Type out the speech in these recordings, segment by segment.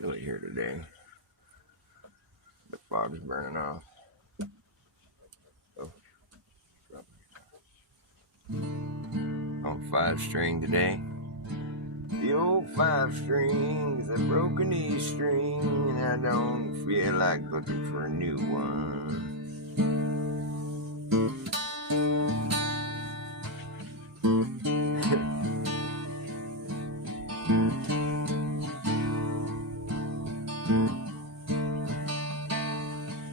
chilly here today. The fog's burning off. Oh, on 5-string today. The old 5-string is a broken E string, and I don't feel like looking for a new one.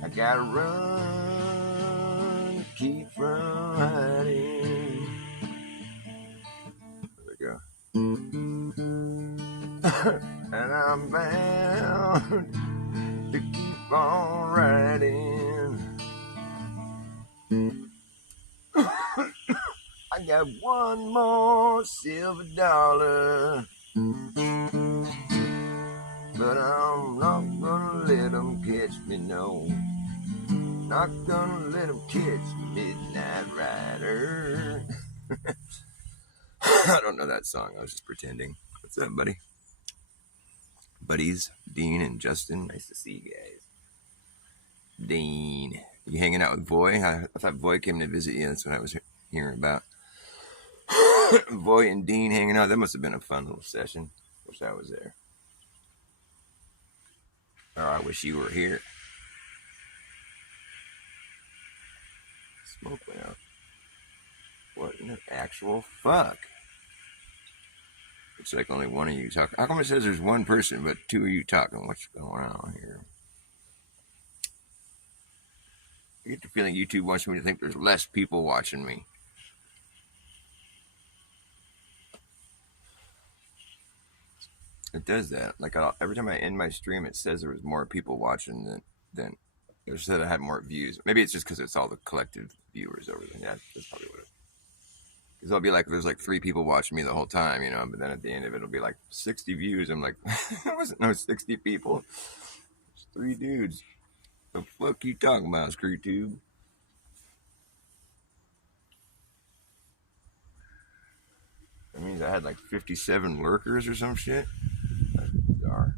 I gotta run, keep from hiding. There we go. And I'm bound to keep on riding. I got one more silver dollar, but I'm not gonna let them catch me, no. Not gonna let them catch me, Midnight Rider. I don't know that song. I was just pretending. What's up, buddy? Buddies, Dean and Justin. Nice to see you guys. Dean, you hanging out with Voy? I thought Voy came to visit you. That's what I was hearing about. Voy and Dean hanging out. That must have been a fun little session. Wish I was there. Or I wish you were here. Smoke went out. What in the actual fuck? Looks like only one of you talking. How come it says there's one person, but two of you talking? What's going on here? I get the feeling YouTube wants me to think there's less people watching me. It does that. Like every time I end my stream, it says there was more people watching than it said I had more views. Maybe it's just because it's all the collective viewers over there. Yeah, that's probably what it is. Because I'll be like, there's like 3 people watching me the whole time, you know, but then at the end of it, it'll be like 60 views. I'm like, there wasn't no 60 people. It's 3 dudes. The fuck you talking about, ScrewTube? That means I had like 57 lurkers or some shit. That's bizarre.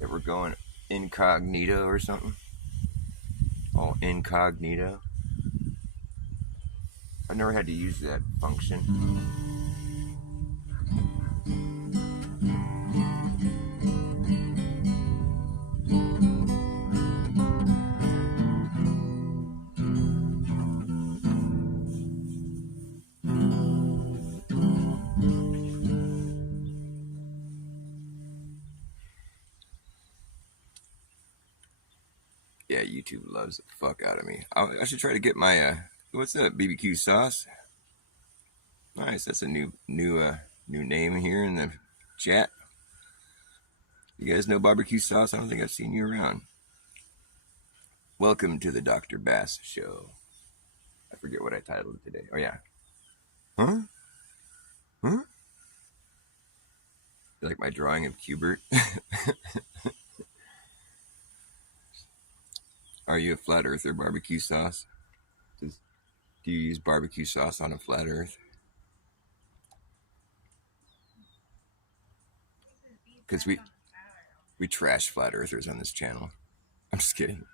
They were going incognito or something. All incognito. I've never had to use that function. Yeah, YouTube loves the fuck out of me. I should try to get my what's that? BBQ sauce. Nice. That's a new name here in the chat. You guys know barbecue sauce? I don't think I've seen you around. Welcome to the Dr. Bass Show. I forget what I titled it today. Oh yeah. Huh? Huh? You like my drawing of Cubert? Are you a flat earther, barbecue sauce? Do you use barbecue sauce on a flat earth? Because we trash flat earthers on this channel. I'm just kidding.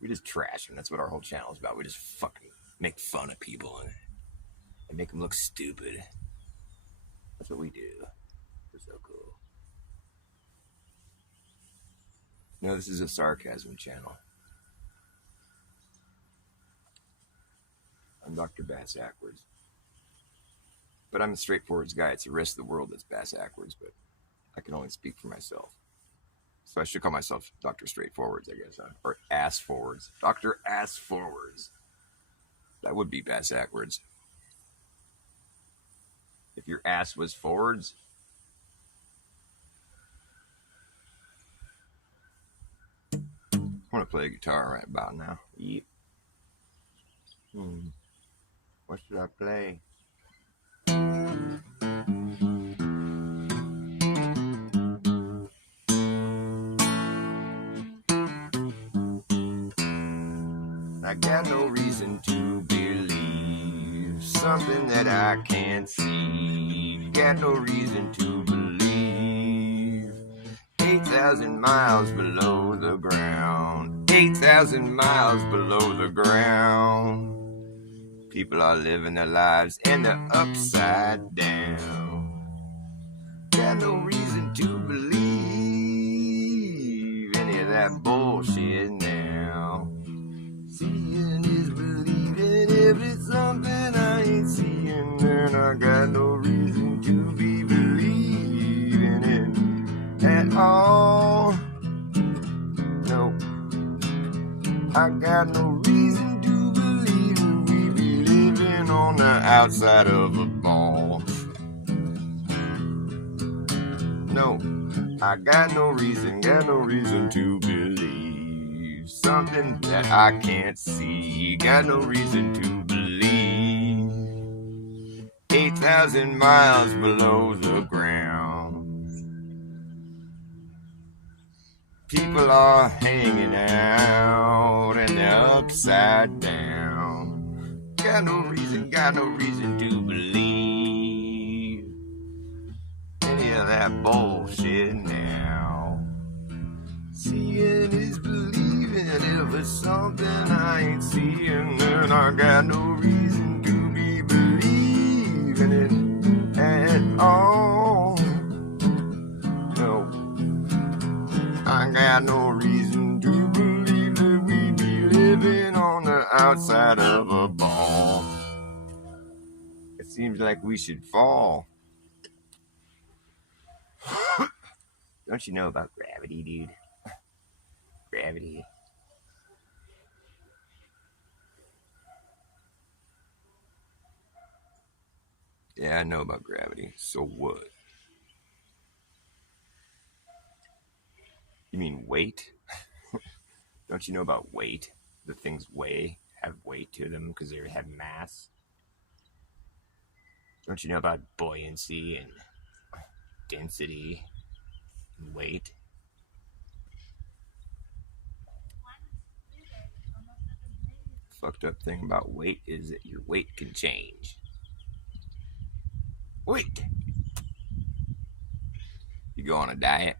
We just trash them. That's what our whole channel is about. We just fucking make fun of people and make them look stupid. That's what we do. We're so cool. No, this is a sarcasm channel. I'm Dr. Bass Ackwards. But I'm a straightforward guy. It's the rest of the world that's Bass Ackwards, but I can only speak for myself. So I should call myself Dr. Straightforwards, I guess. Or Ass Forwards. Dr. Ass Forwards. That would be Bass Ackwards. If your ass was forwards. I want to play a guitar right about now. Yep. What should I play? I got no reason to believe something that I can't see. Got no reason to believe 8,000 miles below the ground. 8,000 miles below the ground. People are living their lives and they're upside down. Got no reason to believe any of that bullshit now. Seeing is believing. If it's something I ain't seeing, then I got no reason to be believing it at all. No, I got no reason to believe we be living on the outside of a ball. No, I got no reason to believe something that I can't see. Got no reason to believe. 8,000 miles below the ground. People are hanging out and they're upside down. Got no reason to believe any of that bullshit now. Seeing is believing. If it's something I ain't seeing, then I got no reason to be believing it at all. No, I got no reason to believe that we be living on the outside of a ball. It seems like we should fall. Don't you know about gravity, dude? Gravity. Yeah, I know about gravity. So what? You mean weight? Don't you know about weight? The things have weight to them because they have mass. Don't you know about buoyancy and density and weight? Fucked up thing about weight is that your weight can change. Weight. You go on a diet,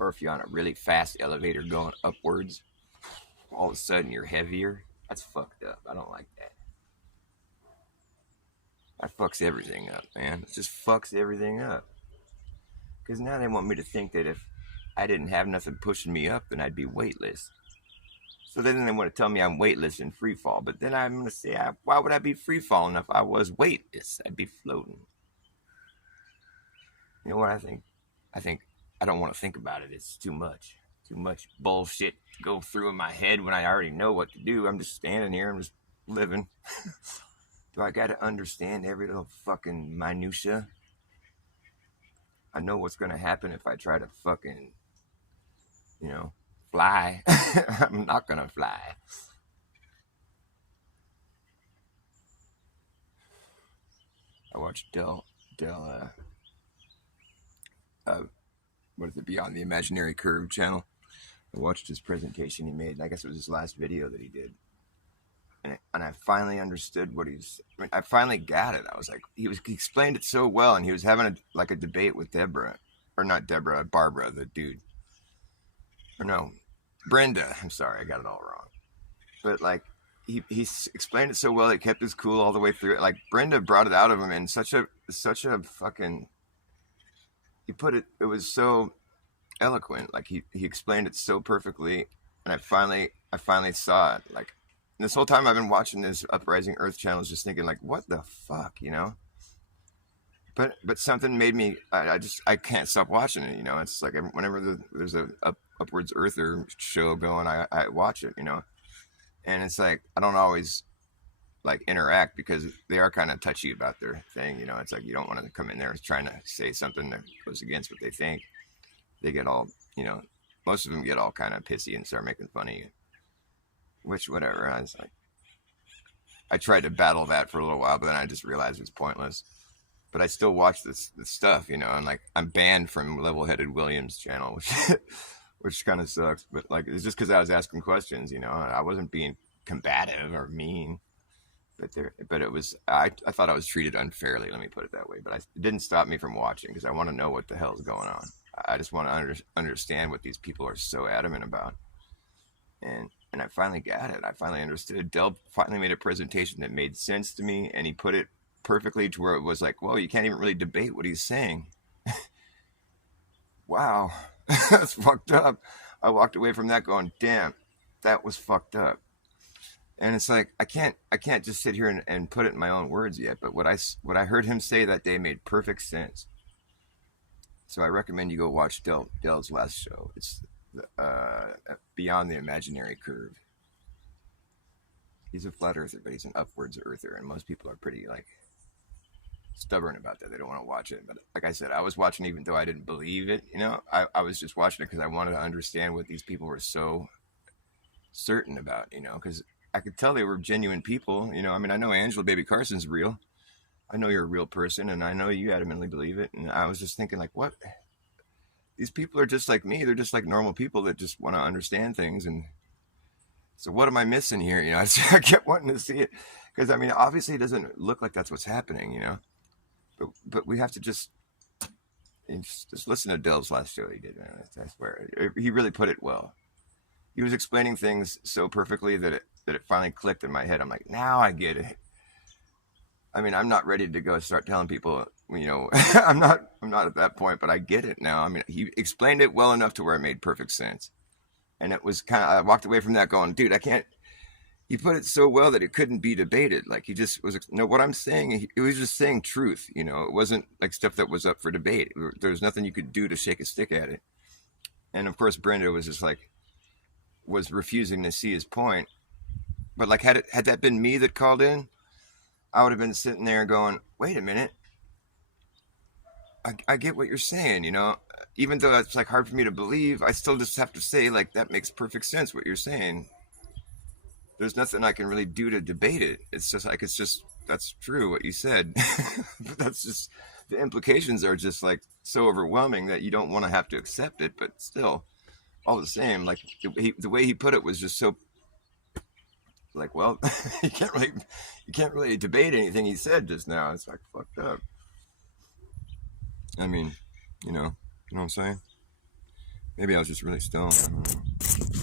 or if you're on a really fast elevator going upwards, all of a sudden you're heavier. That's fucked up. I don't like that. That fucks everything up, man. It just fucks everything up. Because now they want me to think that if I didn't have nothing pushing me up, then I'd be weightless. So then they want to tell me I'm weightless in free fall. But then I'm going to say, why would I be free falling if I was weightless? I'd be floating. You know what I think? I don't want to think about it. It's too much. Too much bullshit to go through in my head when I already know what to do. I'm just standing here. I'm just living. Do I got to understand every little fucking minutia? I know what's going to happen if I try to fucking, fly. I'm not going to fly. I watched what is it, Beyond the Imaginary Curve channel. I watched his presentation he made, and I guess it was his last video that he did. And I finally understood I finally got it. I was like, he explained it so well, and he was having a debate with Barbara, the dude. Or no, Brenda. I'm sorry, I got it all wrong. But he explained it so well, it kept his cool all the way through it. Like Brenda brought it out of him in such a fucking. He put it. It was so eloquent. Like he explained it so perfectly, and I finally saw it. Like this whole time I've been watching this Uprising Earth channels, just thinking like, what the fuck, But something made me. I can't stop watching it. It's like whenever there's a Upwards Earther show going, I watch it. And it's like I don't always interact because they are kind of touchy about their thing. It's like you don't want to come in there trying to say something that goes against what they think. They get all, most of them get all kind of pissy and start making fun of you. Which, whatever. I was like, I tried to battle that for a little while, but then I just realized it's pointless. But I still watch this stuff, and I'm banned from Level Headed Williams channel, which kind of sucks. But it's just because I was asking questions, I wasn't being combative or mean. but it was I thought I was treated unfairly. Let me put it that way. But it didn't stop me from watching because I want to know what the hell is going on. I just want to understand what these people are so adamant about. And I finally got it. I finally understood. Del finally made a presentation that made sense to me, and he put it perfectly to where it was like, well, you can't even really debate what he's saying. Wow, that's fucked up. I walked away from that going, damn, that was fucked up. And it's like I can't just sit here and put it in my own words yet. But what I heard him say that day made perfect sense. So I recommend you go watch Dell's last show. It's Beyond the Imaginary Curve. He's a flat earther, but he's an upwards earther, and most people are pretty like stubborn about that. They don't want to watch it. But like I said, I was watching even though I didn't believe it. I was just watching it because I wanted to understand what these people were so certain about. Because I could tell they were genuine people. I mean, I know Angela Baby Carson's real. I know you're a real person, and I know you adamantly believe it. And I was just thinking, like, what? These people are just like me. They're just like normal people that just want to understand things. And so, what am I missing here? I kept wanting to see it because I mean, obviously, it doesn't look like that's what's happening. But we have to just listen to Dell's last show he did. Man, I swear, he really put it well. He was explaining things so perfectly that it finally clicked in my head. I'm like, now I get it. I mean, I'm not ready to go start telling people, I'm not at that point, but I get it now. I mean, he explained it well enough to where it made perfect sense. And it was I walked away from that going, dude, I can't, he put it so well that it couldn't be debated. Like he just was, what I'm saying, it was just saying truth. It wasn't like stuff that was up for debate. There was nothing you could do to shake a stick at it. And of course, Brenda was just like, was refusing to see his point. But like, had that been me that called in, I would have been sitting there going, wait a minute. I get what you're saying, even though it's like hard for me to believe, I still just have to say like, that makes perfect sense what you're saying. There's nothing I can really do to debate it. It's just like, that's true what you said. But that's just, the implications are just like so overwhelming that you don't want to have to accept it, but still all the same, like the way he put it was just so like, well, you can't really debate anything he said just now. It's like fucked up. I mean, you know what I'm saying? Maybe I was just really stoned. I don't know.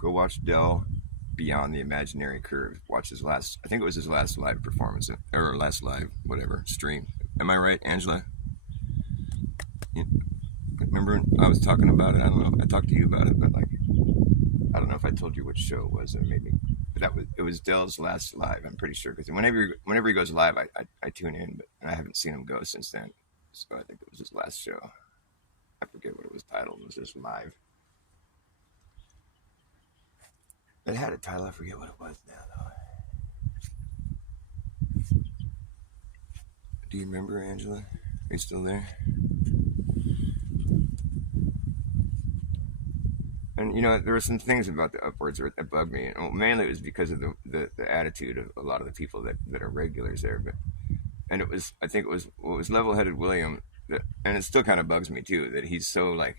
Go watch Del Beyond the Imaginary Curve. Watch his last, I think it was his last live performance or last live whatever stream. Am I right, Angela? Remember I was talking about it. I don't know if I talked to you about it, but like, I don't know if I told you which show it was. Or maybe, but it was Dell's last live. I'm pretty sure because whenever he goes live, I tune in, but I haven't seen him go since then. So I think it was his last show. I forget what it was titled. It was just live. It had a title. I forget what it was now though. Do you remember, Angela? Are you still there? And there were some things about the upwards that bugged me. And mainly it was because of the attitude of a lot of the people that are regulars there. But I think it was level-headed William, and it still kind of bugs me too that he's so like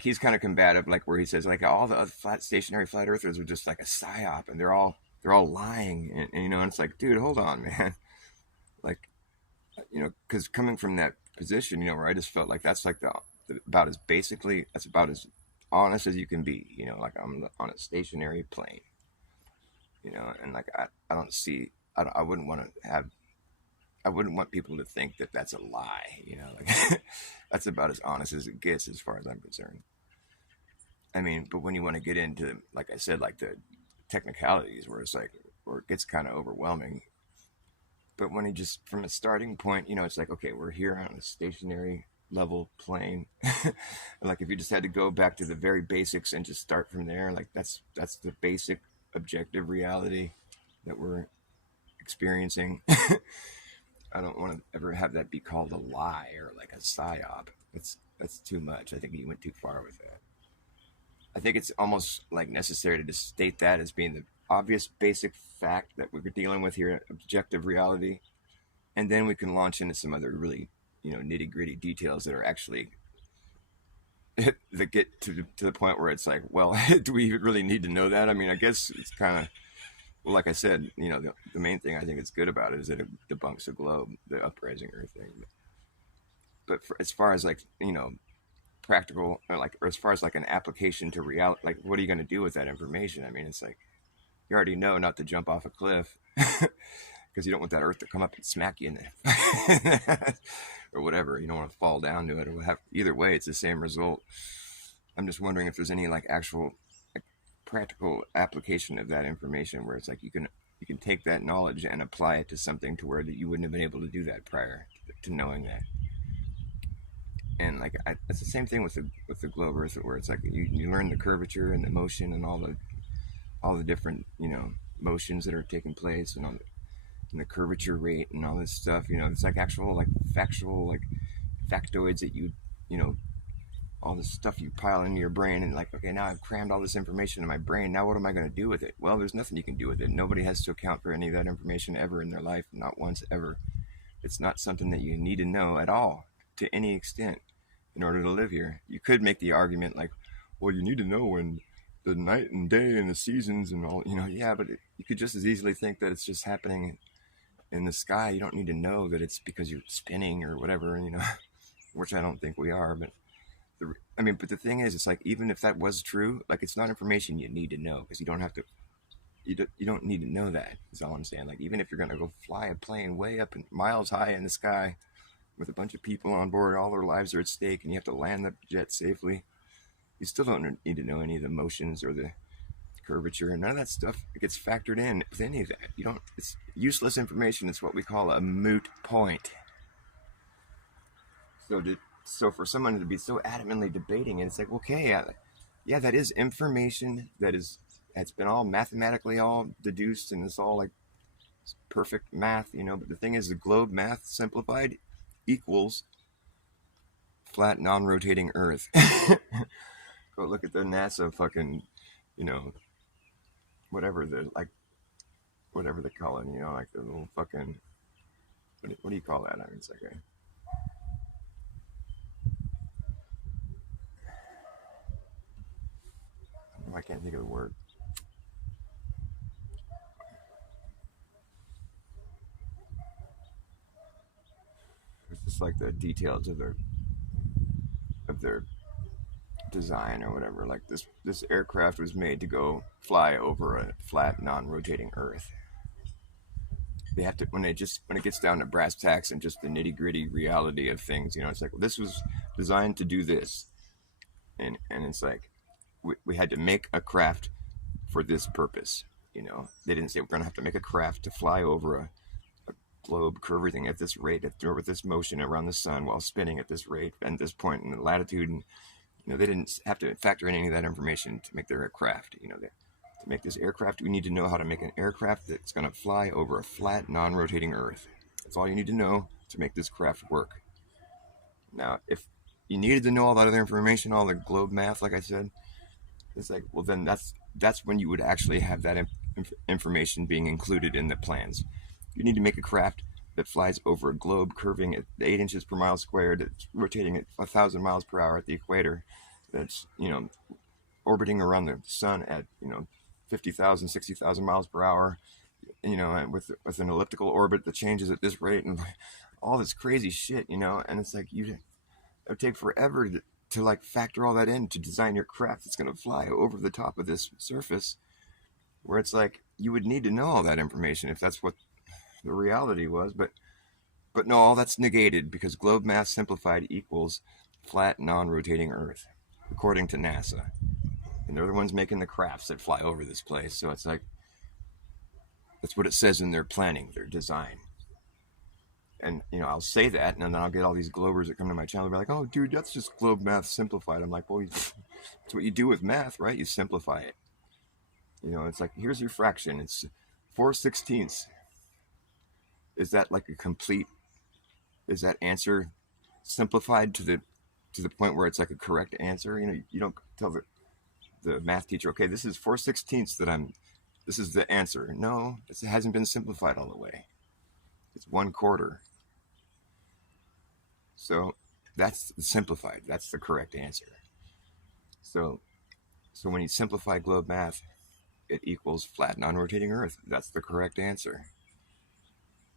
he's kind of combative, like where he says like all the other stationary flat earthers are just like a psyop, and they're all lying, and and it's like, dude, hold on, man, like because coming from that position, where I just felt like that's like that's about as honest as you can be, like I'm on a stationary plane, and like I don't see, I wouldn't want to have, I wouldn't want people to think that that's a lie, like that's about as honest as it gets as far as I'm concerned. I mean, but when you want to get into, like I said, like the technicalities where it gets kind of overwhelming. But when he just, from a starting point, it's like, okay, we're here on a stationary level plane. Like if you just had to go back to the very basics and just start from there, like that's the basic objective reality that we're experiencing. I don't want to ever have that be called a lie or like a psyop. That's too much. I think he went too far with that. I think it's almost like necessary to just state that as being the obvious basic fact that we're dealing with here, objective reality, and then we can launch into some other really, nitty gritty details that are actually that get to the point where it's like, well, do we really need to know that? I mean, I guess it's kind of Well, like I said, the main thing I think is good about it is that it debunks the globe, the uprising Earth thing. But as far as like practical, or as far as like an application to reality, like what are you going to do with that information? I mean, it's like you already know not to jump off a cliff because you don't want that Earth to come up and smack you in the or whatever. You don't want to fall down to it. Or have, either way, it's the same result. I'm just wondering if there's any like actual like, practical application of that information where it's like you can take that knowledge and apply it to something to where that you wouldn't have been able to do that prior to knowing that. And like it's the same thing with the globe Earth, where it's like you learn the curvature and the motion and all the different motions that are taking place and the curvature rate and all this stuff. It's like actual like factual like factoids that you know all this stuff you pile into your brain, and like, okay, now I've crammed all this information in my brain. Now what am I going to do with it? Well, there's nothing you can do with it. Nobody has to account for any of that information ever in their life, not once ever. It's not something that you need to know at all to any extent in order to live here. You could make the argument like, well, you need to know when the night and day and the seasons and all, yeah, but you could just as easily think that it's just happening in the sky. You don't need to know that it's because you're spinning or whatever, which I don't think we are, but but the thing is, it's like, even if that was true, like, it's not information you need to know, because you don't have to, you don't need to know that, is all I'm saying. Like, even if you're going to go fly a plane way up and miles high in the sky with a bunch of people on board, all their lives are at stake, and you have to land the jet safely, you still don't need to know any of the motions or the curvature, and none of that stuff gets factored in with any of that. It's useless information. It's what we call a moot point. So for someone to be so adamantly debating it, it's like, okay, yeah, that is information that's been all mathematically all deduced, and it's all like perfect math, But the thing is, the globe math simplified equals flat, non-rotating Earth. Go look at the NASA fucking, you know, whatever whatever they call it, like the little fucking, what do you call that? I mean, it's like I can't think of the word. It's just like the details of their design or whatever. Like this aircraft was made to go fly over a flat, non-rotating Earth. They have to when it gets down to brass tacks and just the nitty gritty reality of things. It's like, well, this was designed to do this, and it's like we had to make a craft for this purpose. They didn't say we're going to have to make a craft to fly over a globe curving at this rate, with this motion around the sun while spinning at this rate and this point in the latitude. And they didn't have to factor in any of that information to make their aircraft. To make this aircraft, we need to know how to make an aircraft that's going to fly over a flat, non-rotating Earth. That's all you need to know to make this craft work. Now, if you needed to know all that other information, all the globe math, like I said, it's like, well, then that's when you would actually have that information being included in the plans. You need to make a craft that flies over a globe curving at 8 inches per mile squared, that's rotating at 1,000 miles per hour at the equator, that's orbiting around the sun at 50,000, 60,000 miles per hour, and with an elliptical orbit that changes at this rate, and all this crazy shit, and it's like it would take forever to like factor all that in to design your craft that's going to fly over the top of this surface, where it's like you would need to know all that information if that's what the reality was, but no, all that's negated because globe mass simplified equals flat, non-rotating Earth, according to NASA. And they're the ones making the crafts that fly over this place. So it's like, that's what it says in their planning, their design. And, I'll say that, and then I'll get all these globers that come to my channel and be like, oh, dude, that's just globe math simplified. I'm like, well, it's what you do with math, right? You simplify it. It's like, here's your fraction. It's 4/16. Is that like is that answer simplified to the point where it's like a correct answer? You don't tell the math teacher, okay, this is 4/16 this is the answer. No, it hasn't been simplified all the way. It's 1/4. So that's simplified. That's the correct answer. So when you simplify globe math, it equals flat non-rotating Earth. That's the correct answer.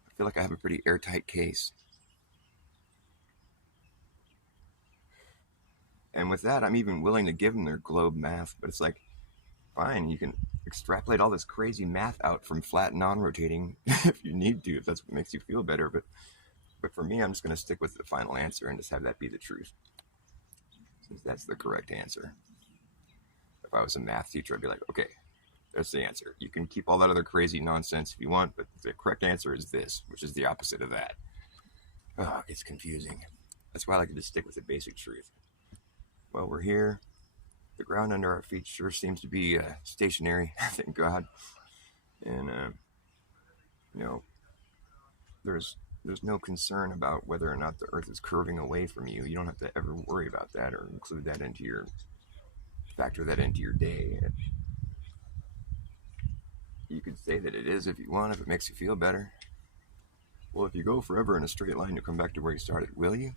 I feel like I have a pretty airtight case. And with that, I'm even willing to give them their globe math, but it's like, fine, you can extrapolate all this crazy math out from flat non-rotating if you need to, if that's what makes you feel better. But for me, I'm just going to stick with the final answer and just have that be the truth, since that's the correct answer. If I was a math teacher, I'd be like, okay, that's the answer. You can keep all that other crazy nonsense if you want, but the correct answer is this, which is the opposite of that. Oh, it gets confusing. That's why I like to just stick with the basic truth. Well, we're here. The ground under our feet sure seems to be stationary, thank God. And, there's no concern about whether or not the Earth is curving away from you. You don't have to ever worry about that or factor that into your day. You could say that it is if you want, if it makes you feel better. Well, if you go forever in a straight line, you'll come back to where you started, will you?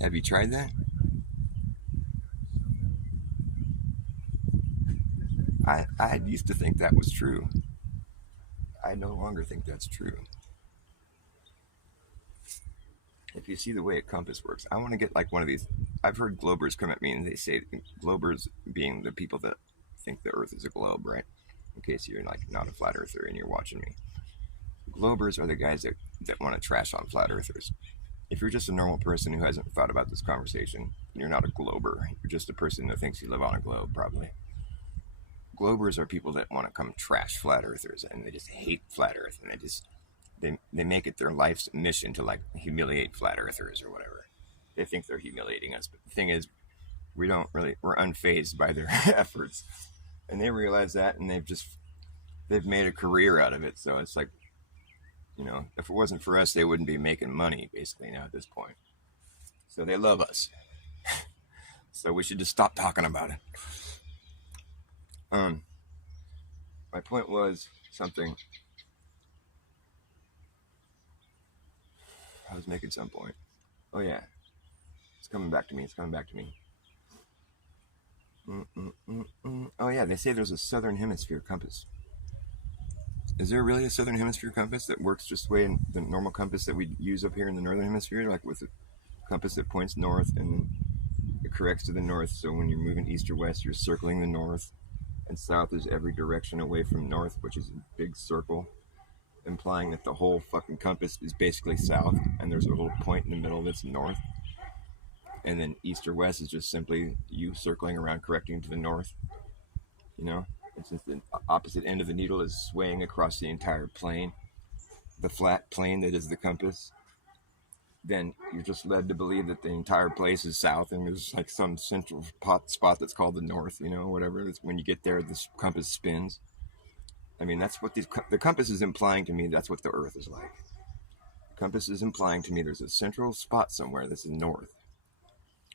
Have you tried that? I used to think that was true. I no longer think that's true. If you see the way a compass works, I want to get like one of these. I've heard globers come at me and they say, globers being the people that think the Earth is a globe, right? In case you're like not a flat earther and you're watching me. Globers are the guys that want to trash on flat earthers. If you're just a normal person who hasn't thought about this conversation, you're not a glober. You're just a person that thinks you live on a globe, probably. Globers are people that want to come trash flat earthers, and they just hate flat earth, and they make it their life's mission to like humiliate flat earthers or whatever. They think they're humiliating us, but the thing is, we're unfazed by their efforts, and they realize that, and they've made a career out of it. So it's like, if it wasn't for us, they wouldn't be making money basically now at this point. So they love us. So we should just stop talking about it. My point was something. I was making some point. Oh yeah, it's coming back to me. Oh yeah, they say there's a southern hemisphere compass. Is there really a southern hemisphere compass that works just the way in the normal compass that we use up here in the northern hemisphere, like with a compass that points north and it corrects to the north? So when you're moving east or west, you're circling the north, and south is every direction away from north, which is a big circle, implying that the whole fucking compass is basically south, and there's a little point in the middle that's north. And then east or west is just simply you circling around, correcting to the north. And since the opposite end of the needle is swaying across the entire plane, the flat plane that is the compass, then you're just led to believe that the entire place is south, and there's like some central spot that's called the north, whatever. It's when you get there, this compass spins. I mean, that's what the compass is implying to me. That's what the Earth is like. The compass is implying to me there's a central spot somewhere that's in north,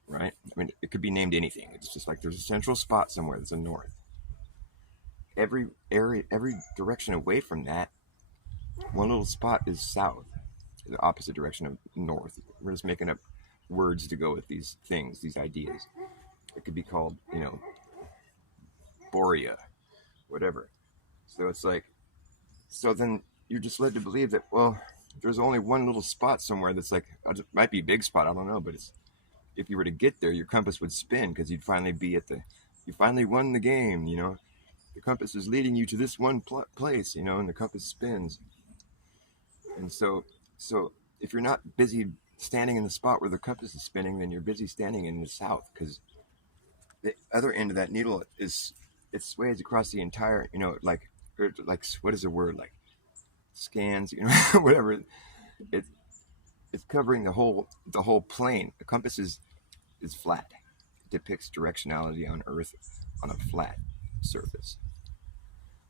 right? I mean, it could be named anything. It's just like there's a central spot somewhere that's in north. Every direction away from that, one little spot is south, the opposite direction of north. We're just making up words to go with these things, these ideas. It could be called, Borea, whatever. So it's like, so then you're just led to believe that, well, there's only one little spot somewhere that's like, it might be a big spot, I don't know, but if you were to get there, your compass would spin because you'd finally be you finally won the game, The compass is leading you to this one place, and the compass spins. And so if you're not busy standing in the spot where the compass is spinning, then you're busy standing in the south, because the other end of that needle it sways across the entire, like what is the word, like scans, whatever. It's covering the whole plane. The compass is flat. It depicts directionality on Earth on a flat surface.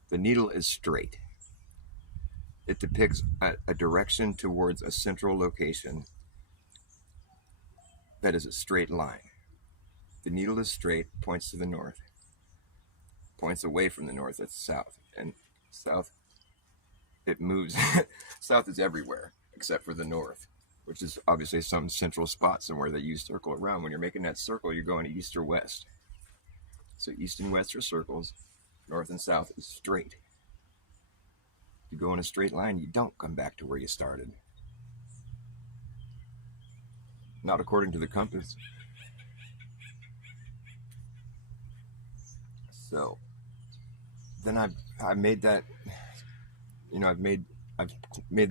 The needle is straight. It depicts a direction towards a central location that is a straight line. The needle is straight, points to the north. Points away from the north, that's south. And south, it moves. South is everywhere except for the north, which is obviously some central spot somewhere that you circle around. When you're making that circle, you're going east or west. So east and west are circles. North and south is straight. If you go in a straight line, you don't come back to where you started. Not according to the compass. So then I made that, I've made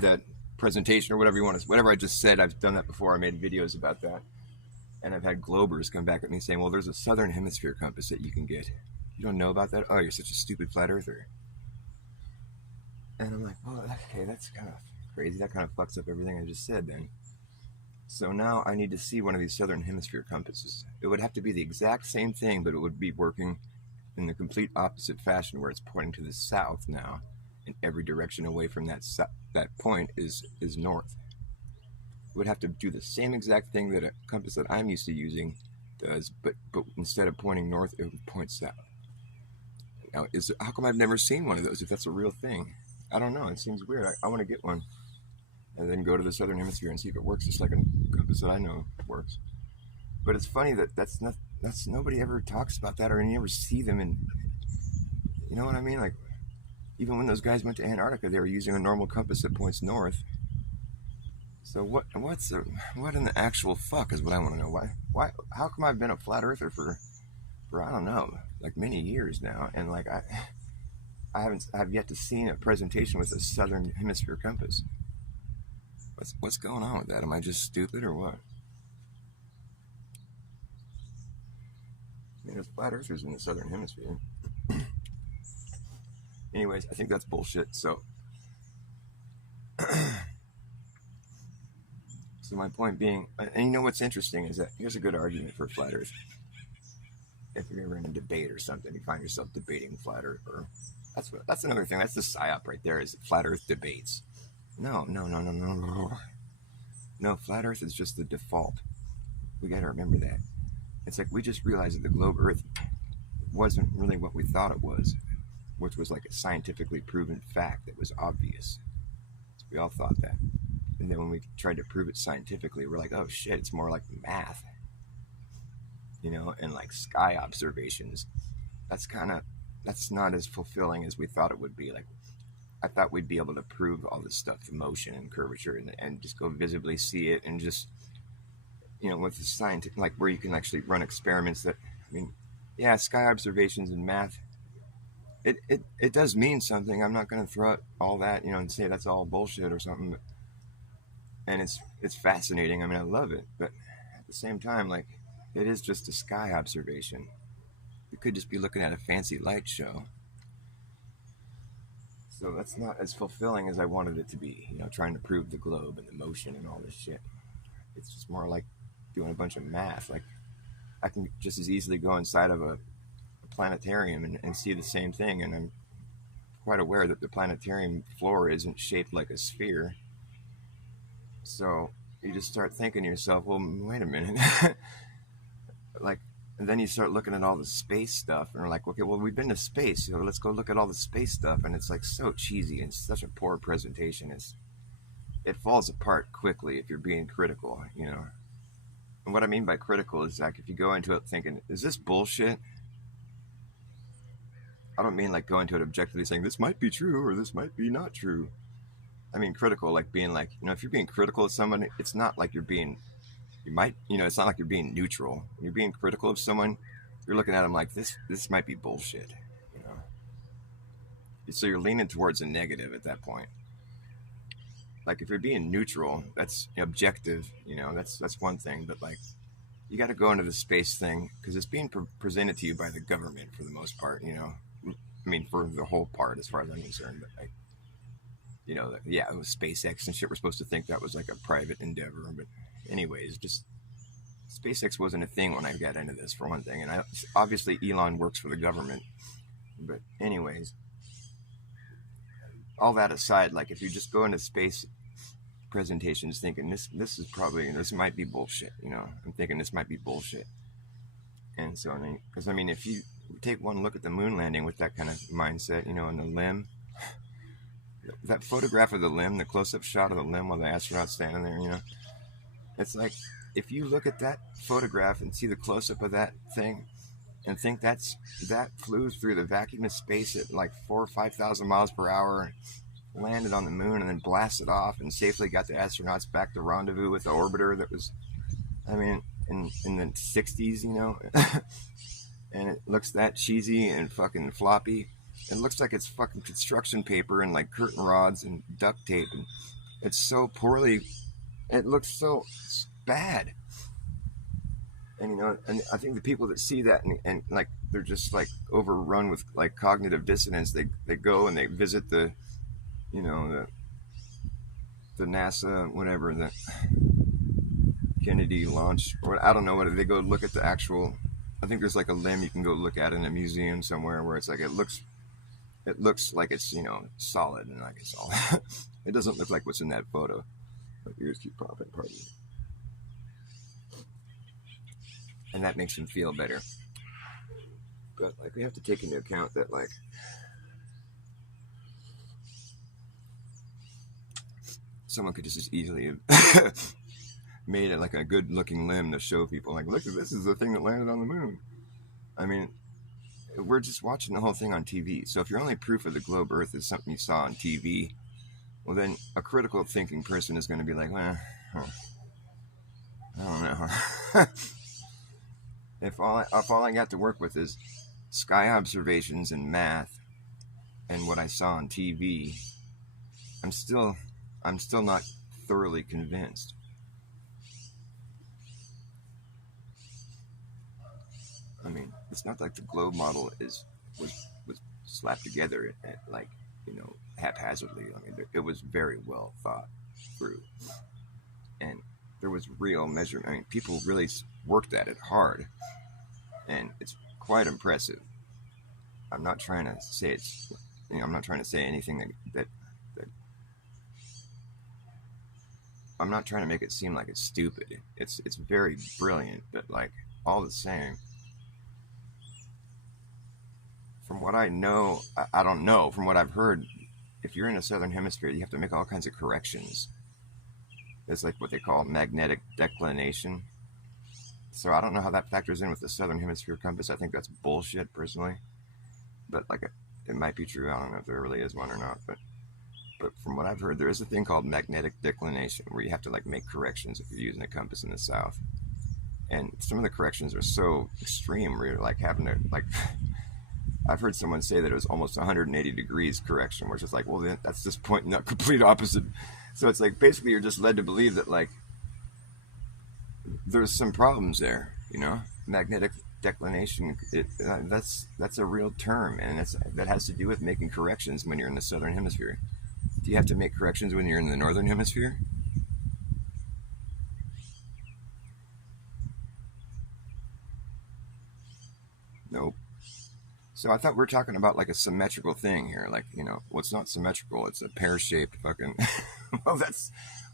that presentation or whatever you want to, whatever I just said. I've done that before. I made videos about that, and I've had Globers come back at me saying, "Well, there's a southern hemisphere compass that you can get. You don't know about that? Oh, you're such a stupid flat earther." And I'm like, "Well, okay, that's kind of crazy. That kind of fucks up everything I just said then." So now I need to see one of these southern hemisphere compasses. It would have to be the exact same thing, but it would be working in the complete opposite fashion, where it's pointing to the south now, and every direction away from that point is north. It would have to do the same exact thing that a compass that I'm used to using does, but instead of pointing north, it would point south. Now, how come I've never seen one of those if that's a real thing? I don't know. It seems weird. I want to get one and then go to the southern hemisphere and see if it works just like a compass that I know works. But it's funny that that's nobody ever talks about that, or you never see them. And you know what I mean? Like, even when those guys went to Antarctica, they were using a normal compass that points north. So what in the actual fuck is what I want to know? Why how come I've been a flat earther for I don't know, like many years now, and like I've yet to see a presentation with a southern hemisphere compass. What's going on with that? Am I just stupid or what? I mean, there's flat earthers in the southern hemisphere. Anyways, I think that's bullshit. So my point being, and you know what's interesting is that here's a good argument for flat earth. If you're ever in a debate or something, you find yourself debating flat earth, or that's another thing. That's the psyop right there, is flat earth debates. No. No, flat earth is just the default. We got to remember that. It's like we just realized that the globe earth wasn't really what we thought it was, which was like a scientifically proven fact that was obvious. So we all thought that. And then when we tried to prove it scientifically, we're like, oh shit, it's more like math. And like sky observations. That's not as fulfilling as we thought it would be. Like, I thought we'd be able to prove all this stuff, the motion and curvature, and just go visibly see it, and just, with the scientific, like where you can actually run experiments that, yeah, sky observations and math, it does mean something. I'm not going to throw out all that, and say that's all bullshit or something. And it's fascinating. I love it, but at the same time, like, it is just a sky observation. You could just be looking at a fancy light show. So that's not as fulfilling as I wanted it to be, trying to prove the globe and the motion and all this shit. It's just more like doing a bunch of math. Like, I can just as easily go inside of a planetarium and see the same thing, and I'm quite aware that the planetarium floor isn't shaped like a sphere. So you just start thinking to yourself, well, wait a minute. Like, and then you start looking at all the space stuff, and we're like, okay, well, we've been to space, so let's go look at all the space stuff. And it's like so cheesy and such a poor presentation. It falls apart quickly if you're being critical, And what I mean by critical is, like, if you go into it thinking, is this bullshit? I don't mean like go into it objectively saying this might be true or this might be not true. I mean critical, like being like, if you're being critical of someone, it's not like it's not like you're being neutral. When you're being critical of someone, you're looking at them like this might be bullshit, So you're leaning towards a negative at that point. Like, if you're being neutral, that's objective, that's one thing. But like, you got to go into the space thing because it's being presented to you by the government for the most part, for the whole part as far as I'm concerned. But like, it was SpaceX and shit. We're supposed to think that was like a private endeavor, but anyways, just SpaceX wasn't a thing when I got into this, for one thing. And obviously Elon works for the government, but anyways, all that aside, like, if you just go into space presentations thinking this might be bullshit, I'm thinking this might be bullshit. And so, because if you take one look at the moon landing with that kind of mindset, and the limb, that photograph of the limb, the close-up shot of the limb while the astronaut's standing there, it's like, if you look at that photograph and see the close-up of that thing, and think that flew through the vacuum of space at like 4 or 5,000 miles per hour, landed on the moon, and then blasted off and safely got the astronauts back to rendezvous with the orbiter that was, I mean, in the 60s, you know, and it looks that cheesy and fucking floppy. It looks like it's fucking construction paper and like curtain rods and duct tape, and it's so poorly. It looks so bad. And you know, and I think the people that see that and like they're just like overrun with like cognitive dissonance. They go and they visit the, you know, the NASA whatever, the Kennedy launch, or I don't know what, they go look at the actual. I think there's like a limb you can go look at in a museum somewhere where it's like it looks like it's, you know, solid and like it's all. It doesn't look like what's in that photo. My ears keep popping, pardon me. And that makes him feel better. But like we have to take into account that like someone could just as easily have made it like a good looking limb to show people like, look, this is the thing that landed on the moon. I mean, we're just watching the whole thing on TV. So if your only proof of the globe Earth is something you saw on TV, well then a critical thinking person is going to be like, well, I don't know. If all I got to work with is sky observations and math and what I saw on TV, I'm still not thoroughly convinced. I mean, it's not like the globe model was slapped together at, like, you know, haphazardly. I mean, it was very well thought through, and there was real measurement. I mean, people really worked at it hard, and it's quite impressive. I'm not trying to say it's, you know, I'm not trying to say anything that I'm not trying to make it seem like it's stupid. It's very brilliant, but like all the same, from what I know, I don't know, from what I've heard, if you're in the southern hemisphere, you have to make all kinds of corrections. It's like what they call magnetic declination. So I don't know how that factors in with the southern hemisphere compass. I think that's bullshit personally, but like it might be true. I don't know if there really is one or not, but from what I've heard, there is a thing called magnetic declination where you have to like make corrections if you're using a compass in the south. And some of the corrections are so extreme where you're like having to like I've heard someone say that it was almost 180 degrees correction, which is like, well, that's just pointing the complete opposite. So it's like basically you're just led to believe that like there's some problems there, you know. Magnetic declination, that's a real term, and that has to do with making corrections when you're in the southern hemisphere. Do you have to make corrections when you're in the northern hemisphere? Nope. So I thought we were talking about like a symmetrical thing here, like, you know, well, it's not symmetrical, it's a pear-shaped fucking.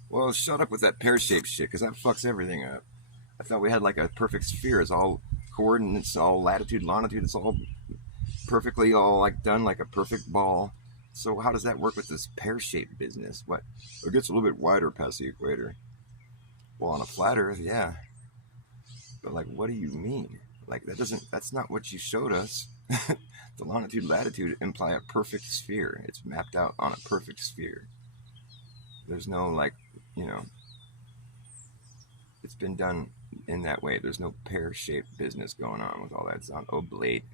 Well, shut up with that pear-shaped shit, because that fucks everything up. I thought we had like a perfect sphere. It's all coordinates, all latitude, longitude. It's all perfectly all like done like a perfect ball. So how does that work with this pear-shaped business? What? It gets a little bit wider past the equator. Well, on a flat Earth, yeah. But like, what do you mean? Like that's not what you showed us. The longitude, latitude imply a perfect sphere. It's mapped out on a perfect sphere. There's no like, you know, it's been done in that way. There's no pear-shaped business going on with all that. It's on oblate.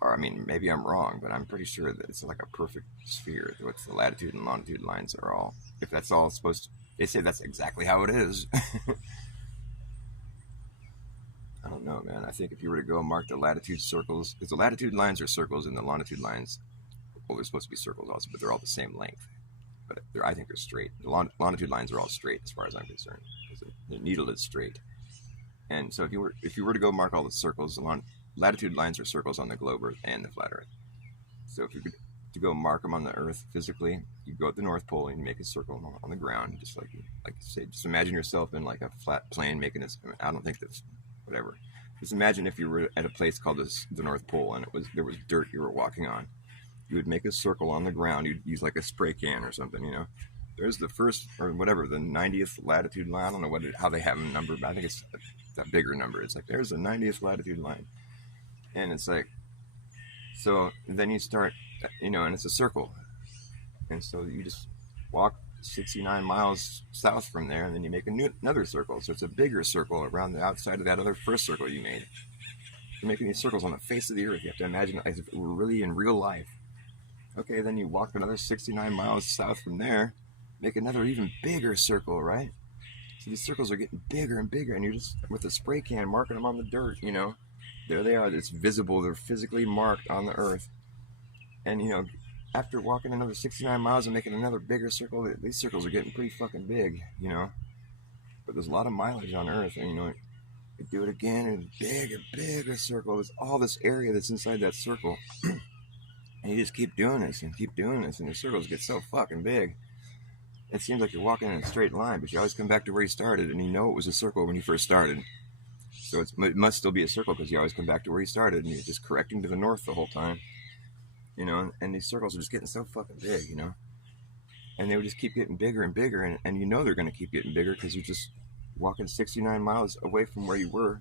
Or I mean, maybe I'm wrong, but I'm pretty sure that it's like a perfect sphere. What the latitude and longitude lines are all. If that's all supposed to, they say that's exactly how it is. I don't know, man. I think if you were to go mark the latitude circles, because the latitude lines are circles and the longitude lines, well, they're supposed to be circles also, but they're all the same length. But I think they're straight. The longitude lines are all straight as far as I'm concerned, because the needle is straight. And so if you were to go mark all the circles, the latitude lines are circles on the globe Earth and the flat Earth. So if you could to go mark them on the Earth physically, you go at the North Pole and you make a circle on the ground, just like say, just imagine yourself in like a flat plane making this. I don't think that's whatever. Just imagine if you were at a place called the North Pole and there was dirt you were walking on. You would make a circle on the ground. You'd use like a spray can or something, you know. There's the first, or whatever, the 90th latitude line. I don't know how they have them numbered, but I think it's a bigger number. It's like, there's the 90th latitude line. And it's like, so then you start, and it's a circle. And so you just walk 69 miles south from there, and then you make another circle. So it's a bigger circle around the outside of that other first circle you made. You're making these circles on the face of the earth. You have to imagine as if it were really in real life. Okay, then you walk another 69 miles south from there, make another even bigger circle, right? So these circles are getting bigger and bigger, and you're just, with a spray can, marking them on the dirt, There they are. It's visible. They're physically marked on the earth. And, after walking another 69 miles and making another bigger circle, these circles are getting pretty fucking big, But there's a lot of mileage on earth, and, you do it again, and bigger circle. There's all this area that's inside that circle. And you just keep doing this, and the circles get so fucking big. It seems like you're walking in a straight line, but you always come back to where you started, and it was a circle when you first started. So it must still be a circle, because you always come back to where you started, and you're just correcting to the north the whole time. And these circles are just getting so fucking big, and they would just keep getting bigger and bigger, and they're going to keep getting bigger, because you're just walking 69 miles away from where you were,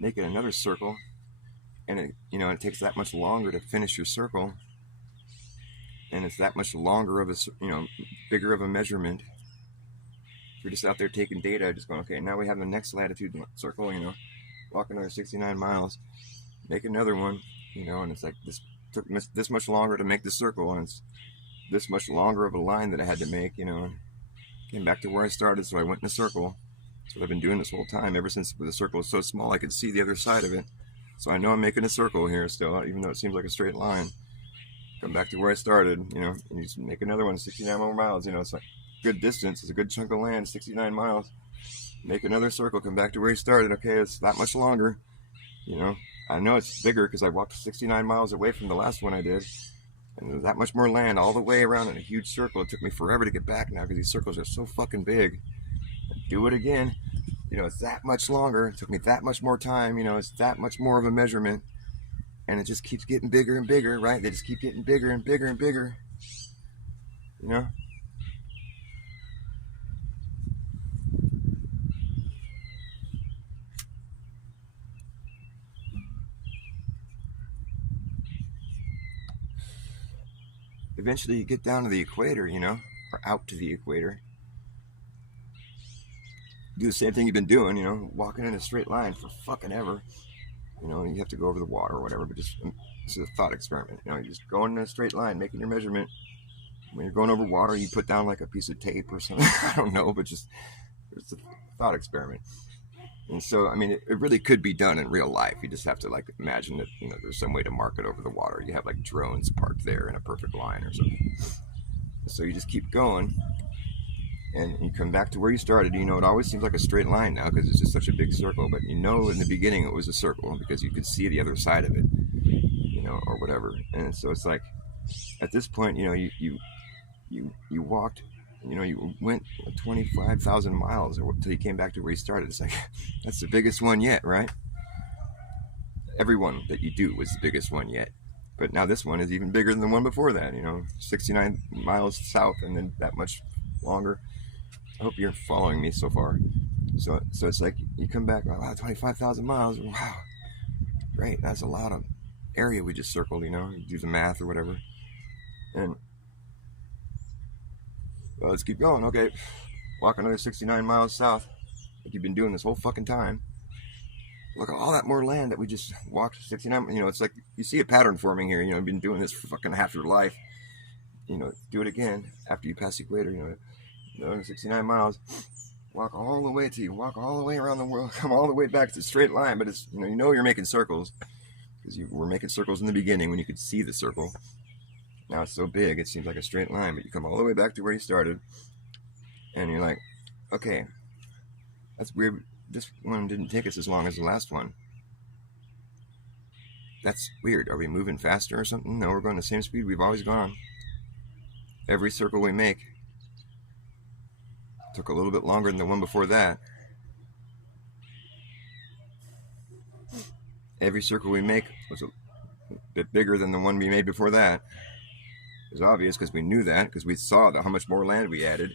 making another circle, and it takes that much longer to finish your circle, and it's that much longer of a, bigger of a measurement. You're just out there taking data, just going, okay, now we have the next latitude circle, walk another 69 miles, make another one, and it's like this took this much longer to make the circle, and it's this much longer of a line that I had to make, and came back to where I started, so I went in a circle. That's what I've been doing this whole time, ever since the circle was so small I could see the other side of it. So I know I'm making a circle here still, even though it seems like a straight line. Come back to where I started, and you just make another one, 69 more miles, it's like good distance, it's a good chunk of land, 69 miles. Make another circle, come back to where you started. Okay, it's that much longer, I know it's bigger because I walked 69 miles away from the last one I did, and there's that much more land all the way around in a huge circle. It took me forever to get back now because these circles are so fucking big. Do it again, it's that much longer. It took me that much more time, it's that much more of a measurement, and it just keeps getting bigger and bigger, right? They just keep getting bigger and bigger and bigger, Eventually you get down to the equator, or out to the equator. Do the same thing you've been doing, walking in a straight line for fucking ever. You have to go over the water or whatever, but just, this is a thought experiment. You're just going in a straight line, making your measurement. When you're going over water, you put down like a piece of tape or something. I don't know, but just, it's a thought experiment. And so, it really could be done in real life. You just have to imagine that, there's some way to mark it over the water. You have drones parked there in a perfect line or something. So you just keep going, and you come back to where you started. It always seems like a straight line now because it's just such a big circle. But in the beginning it was a circle because you could see the other side of it, or whatever. And so it's like, at this point, you walked. You went 25,000 miles until you came back to where you started. It's like, that's the biggest one yet, right? Every one that you do was the biggest one yet. But now this one is even bigger than the one before that, 69 miles south and then that much longer. I hope you're following me so far. So it's like, you come back, wow, 25,000 miles. Wow, great. That's a lot of area we just circled, you do the math or whatever. And well, let's keep going. Okay, walk another 69 miles south, like you've been doing this whole fucking time. Look at all that more land that we just walked 69. It's like you see a pattern forming here. You've been doing this for fucking half your life. Do it again after you pass the equator. 69 miles. Walk all the way around the world. Come all the way back to the straight line. But it's you're making circles because you were making circles in the beginning when you could see the circle. Now it's so big, it seems like a straight line, but you come all the way back to where you started, and you're like, okay, that's weird. This one didn't take us as long as the last one. That's weird. Are we moving faster or something? No, we're going the same speed we've always gone. Every circle we make took a little bit longer than the one before that. Every circle we make was a bit bigger than the one we made before that. It was obvious because we knew that, because we saw how much more land we added,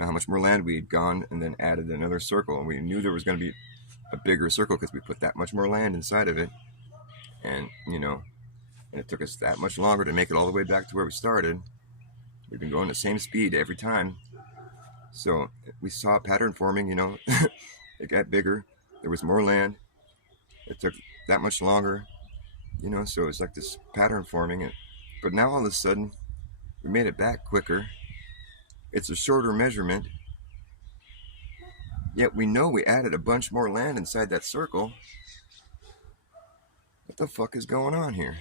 how much more land we had gone and then added another circle, and we knew there was going to be a bigger circle because we put that much more land inside of it. And, and it took us that much longer to make it all the way back to where we started. We've been going the same speed every time. So we saw a pattern forming, it got bigger. There was more land. It took that much longer, so it's like this pattern forming. But now all of a sudden, we made it back quicker. It's a shorter measurement. Yet we know we added a bunch more land inside that circle. What the fuck is going on here?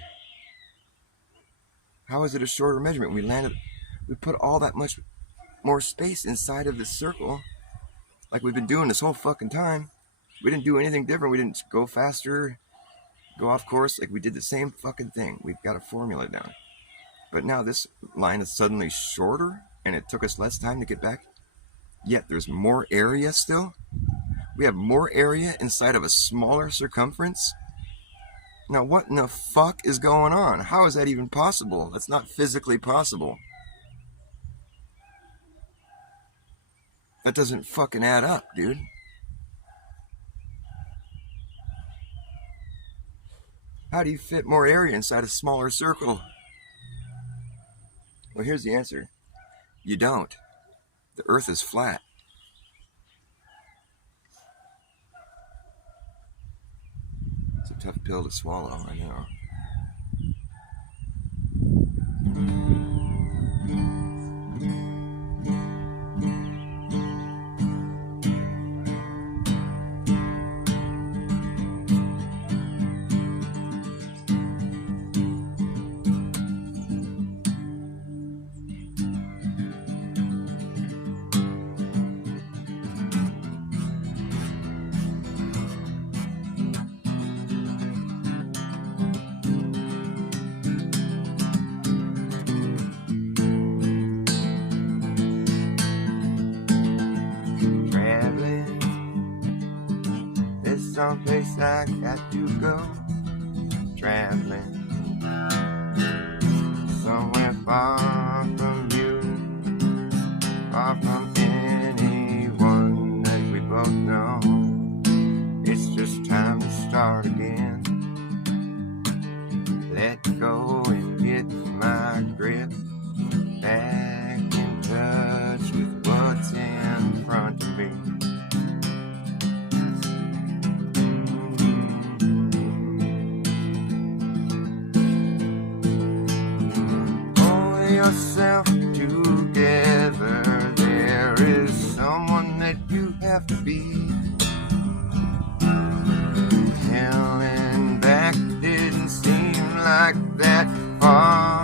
How is it a shorter measurement? We put all that much more space inside of this circle like we've been doing this whole fucking time. We didn't do anything different. We didn't go faster, go off course. Like, we did the same fucking thing. We've got a formula down. But now this line is suddenly shorter and it took us less time to get back. Yet there's more area still. We have more area inside of a smaller circumference. Now what in the fuck is going on? How is that even possible? That's not physically possible. That doesn't fucking add up, dude. How do you fit more area inside a smaller circle? Well, here's the answer. You don't. The Earth is flat. It's a tough pill to swallow, I know. Someplace I got to go, traveling somewhere far from you, far from anyone that we both know. It's just time to start again. Let go and get my grip, back in touch with what's in front of me. Yourself together, there is someone that you have to be. Hell and back didn't seem like that far,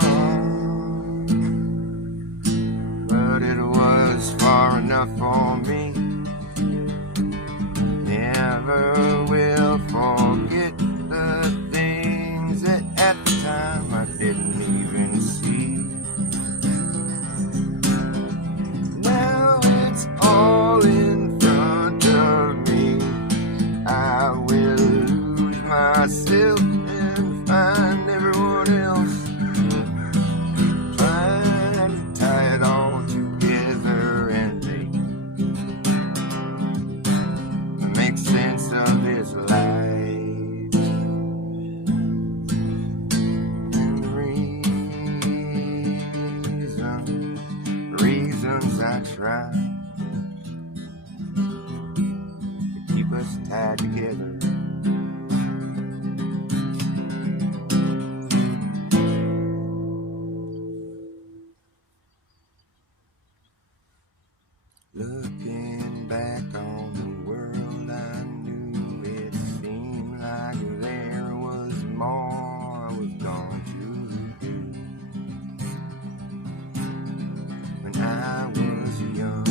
but it was far enough for me. Never will forget the things that at the time I didn't even see. All in front of me, I will lose myself and find everyone else, trying to tie it all together and make sense of this life. And reasons I try us tied together. Looking back on the world I knew, it seemed like there was more I was going to do. When I was young,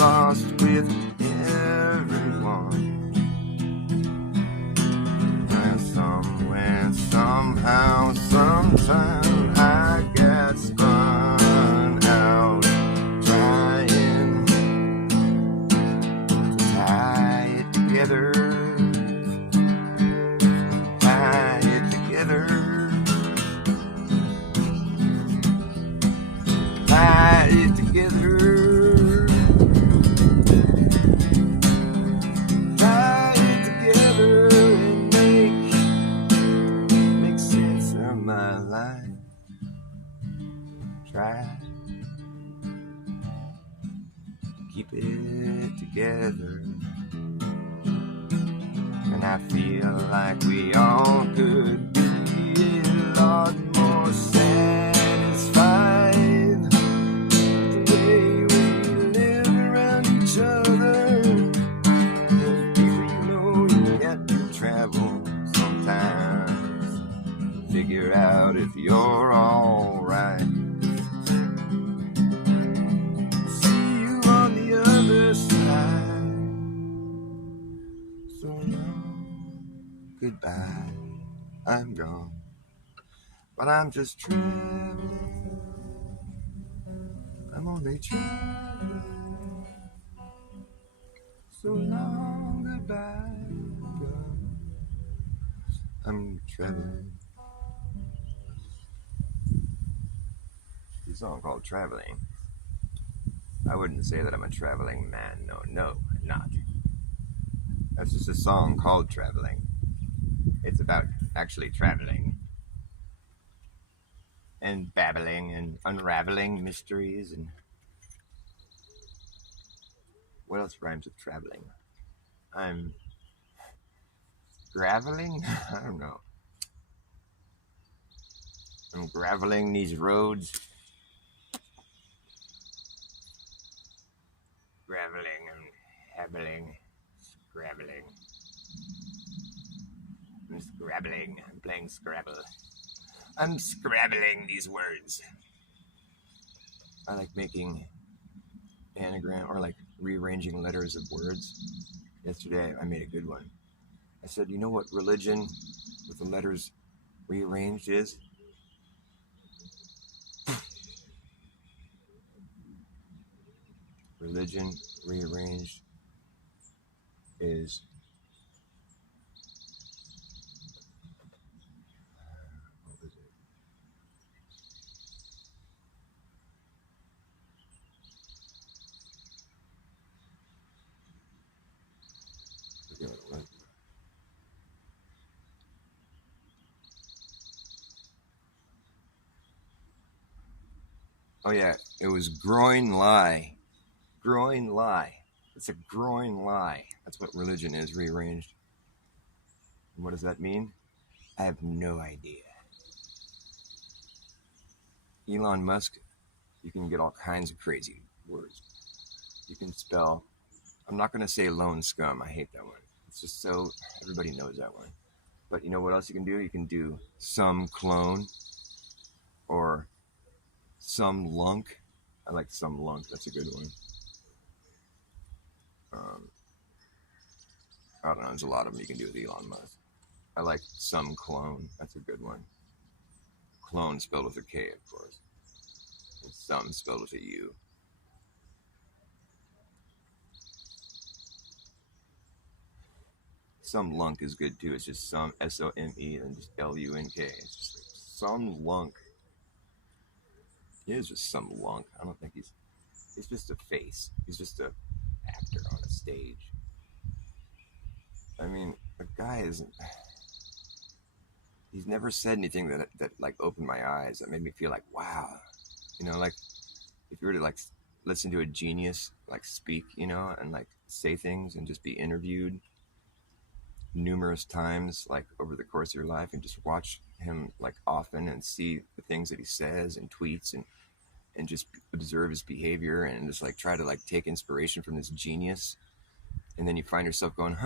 lost with everyone. And somewhere, somehow, sometime I got spun out, trying to tie it together, tie it together, tie it together. it together. And I feel like we all could be a lot more satisfied with the way we live around each other. There's people you know you get to travel sometimes. Figure out if you're alright. See you on the other side. So long, goodbye, I'm gone. But I'm just traveling. I'm only traveling. So long, goodbye, I'm gone. I'm traveling. It's a song called Traveling. I wouldn't say that I'm a traveling man. No, I'm not. That's just a song called Traveling. It's about actually traveling and babbling and unraveling mysteries. And what else rhymes with traveling? I'm graveling? I don't know. I'm graveling these roads. Graveling and habbling. Scrabbling. I'm scrabbling. I'm playing Scrabble. I'm scrabbling these words. I like making anagram or like rearranging letters of words. Yesterday I made a good one. I said, you know what religion with the letters rearranged is? Religion rearranged is what was it? I forget what it was. Oh yeah, it was groin lie. Groin lie. It's a groin lie. That's what religion is rearranged. And what does that mean? I have no idea. Elon Musk, you can get all kinds of crazy words. You can spell, I'm not going to say lone scum. I hate that one. It's just so, everybody knows that one. But you know what else you can do? You can do some clone or some lunk. I like some lunk. That's a good one. I don't know. There's a lot of them you can do with Elon Musk. I like some clone. That's a good one. Clone spelled with a K, of course. And some spelled with a U. Some lunk is good too. It's just some SOME and just LUNK. It's just like some lunk. He is just some lunk. I don't think he's just a face. He's just a actor on a stage. I mean, the guy isn't. He's never said anything that like opened my eyes. That made me feel like, wow, you know, like if you were to like listen to a genius like speak, you know, and like say things and just be interviewed numerous times like over the course of your life and just watch him like often and see the things that he says and tweets and just observe his behavior and just like try to like take inspiration from this genius, and then you find yourself going,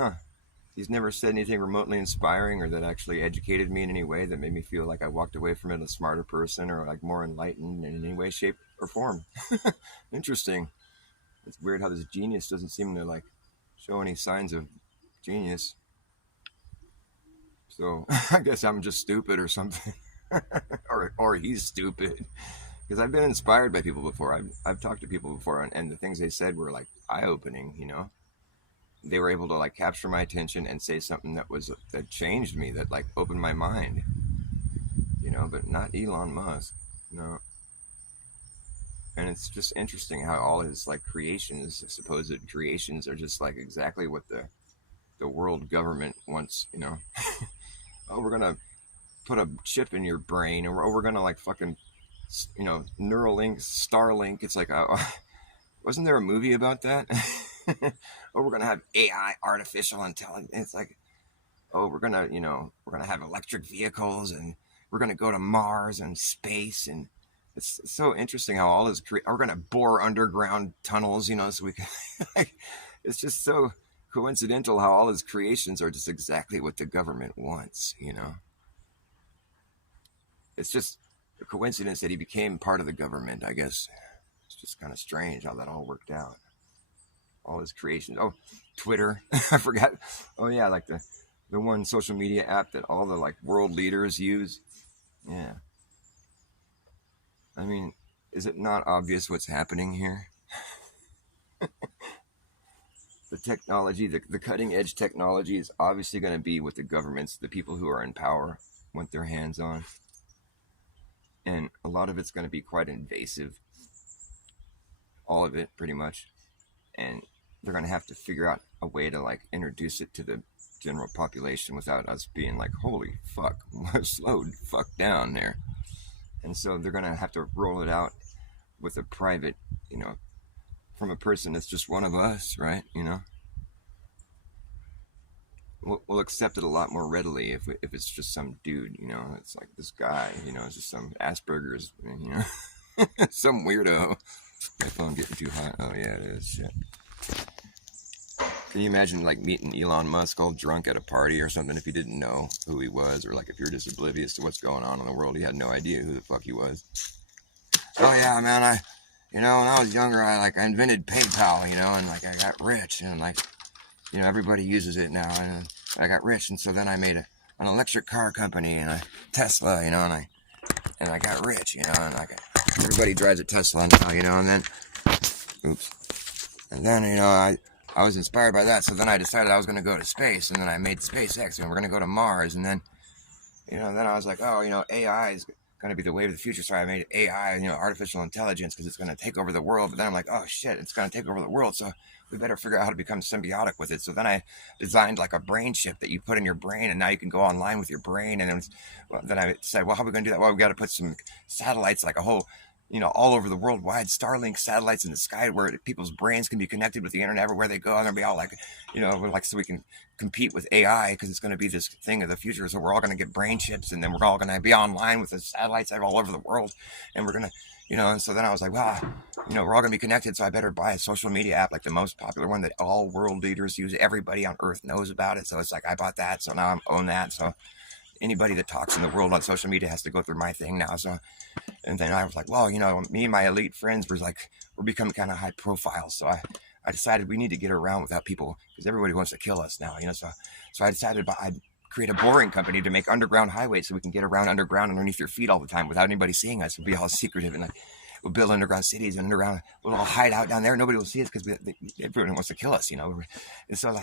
he's never said anything remotely inspiring or that actually educated me in any way that made me feel like I walked away from it a smarter person or like more enlightened in any way, shape, or form. Interesting. It's weird how this genius doesn't seem to like show any signs of genius. So I guess I'm just stupid or something. or he's stupid. Because I've been inspired by people before. I've talked to people before, and the things they said were like eye-opening, you know? They were able to like capture my attention and say something that changed me, that like opened my mind, you know, but not Elon Musk, no. And it's just interesting how all his like creations, supposed creations, are just like exactly what the world government wants, you know. Oh, we're gonna put a chip in your brain, or we're gonna like fucking, you know, Neuralink, Starlink. It's like, Wasn't there a movie about that? Oh, we're gonna have AI, artificial intelligence. It's like, oh, we're gonna, we're gonna have electric vehicles, and we're gonna go to Mars and space, and it's so interesting how all is we're gonna bore underground tunnels, so we can. Like, it's just so coincidental how all his creations are just exactly what the government wants. It's just a coincidence that he became part of the government, I guess. It's just kind of strange how that all worked out. All his creations. Oh, Twitter. I forgot. Oh yeah, like the one social media app that all the like world leaders use. Yeah. I mean, is it not obvious what's happening here? The technology, the cutting edge technology is obviously going to be what the governments, the people who are in power, want their hands on. And a lot of it's going to be quite invasive. All of it, pretty much. And they're going to have to figure out a way to like introduce it to the general population without us being like, holy fuck, slow fuck down there. And so they're going to have to roll it out with a private, from a person that's just one of us, right? We'll accept it a lot more readily if it's just some dude, it's like this guy, it's just some Asperger's, some weirdo. My phone getting too hot. Oh yeah, it is. Shit. Can you imagine like meeting Elon Musk all drunk at a party or something if you didn't know who he was, or like if you're just oblivious to what's going on in the world, you had no idea who the fuck he was? Oh yeah, man, when I was younger, I invented PayPal, and like I got rich, and like, everybody uses it now, and I got rich, and so then I made an electric car company and a Tesla, and I got rich, and like everybody drives a Tesla now, and then, and then I was inspired by that, so then I decided I was going to go to space, and then I made SpaceX, and we're going to go to Mars, and then, then I was like, oh, AI is going to be the wave of the future, so I made AI, artificial intelligence, because it's going to take over the world, but then I'm like, oh shit, it's going to take over the world, so we better figure out how to become symbiotic with it. So then I designed like a brain chip that you put in your brain, and now you can go online with your brain, and then I decided, well, how are we going to do that? Well, we got to put some satellites, like a whole, all over the world wide, Starlink satellites in the sky where people's brains can be connected with the internet everywhere they go. And they'll be all like, so we can compete with AI, because it's going to be this thing of the future. So we're all going to get brain chips, and then we're all going to be online with the satellites all over the world. And we're going to, and so then I was like, wow, we're all going to be connected. So I better buy a social media app, like the most popular one that all world leaders use. Everybody on earth knows about it. So it's like, I bought that. So now I own that. So anybody that talks in the world on social media has to go through my thing now. So, and then I was like, well, me and my elite friends we're becoming kind of high profile. So I decided we need to get around without people, because everybody wants to kill us now, so I decided I'd create a boring company to make underground highways so we can get around underground underneath your feet all the time without anybody seeing us. We'll be all secretive, and we'll build underground cities and we'll all hide out down there. Nobody will see us because everyone wants to kill us, And so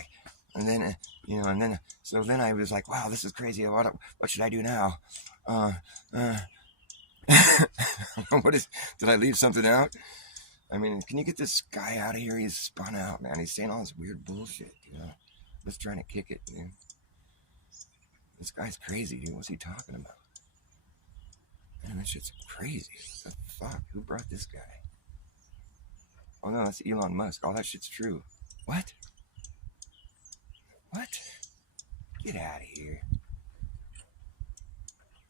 and then, so then I was like, wow, this is crazy. What should I do now? Did I leave something out? I mean, can you get this guy out of here? He's spun out, man. He's saying all this weird bullshit, Just trying to kick it, dude. This guy's crazy, dude. What's he talking about? Man, that shit's crazy. What the fuck? Who brought this guy? Oh no, that's Elon Musk. All that shit's true. What? What? Get out of here.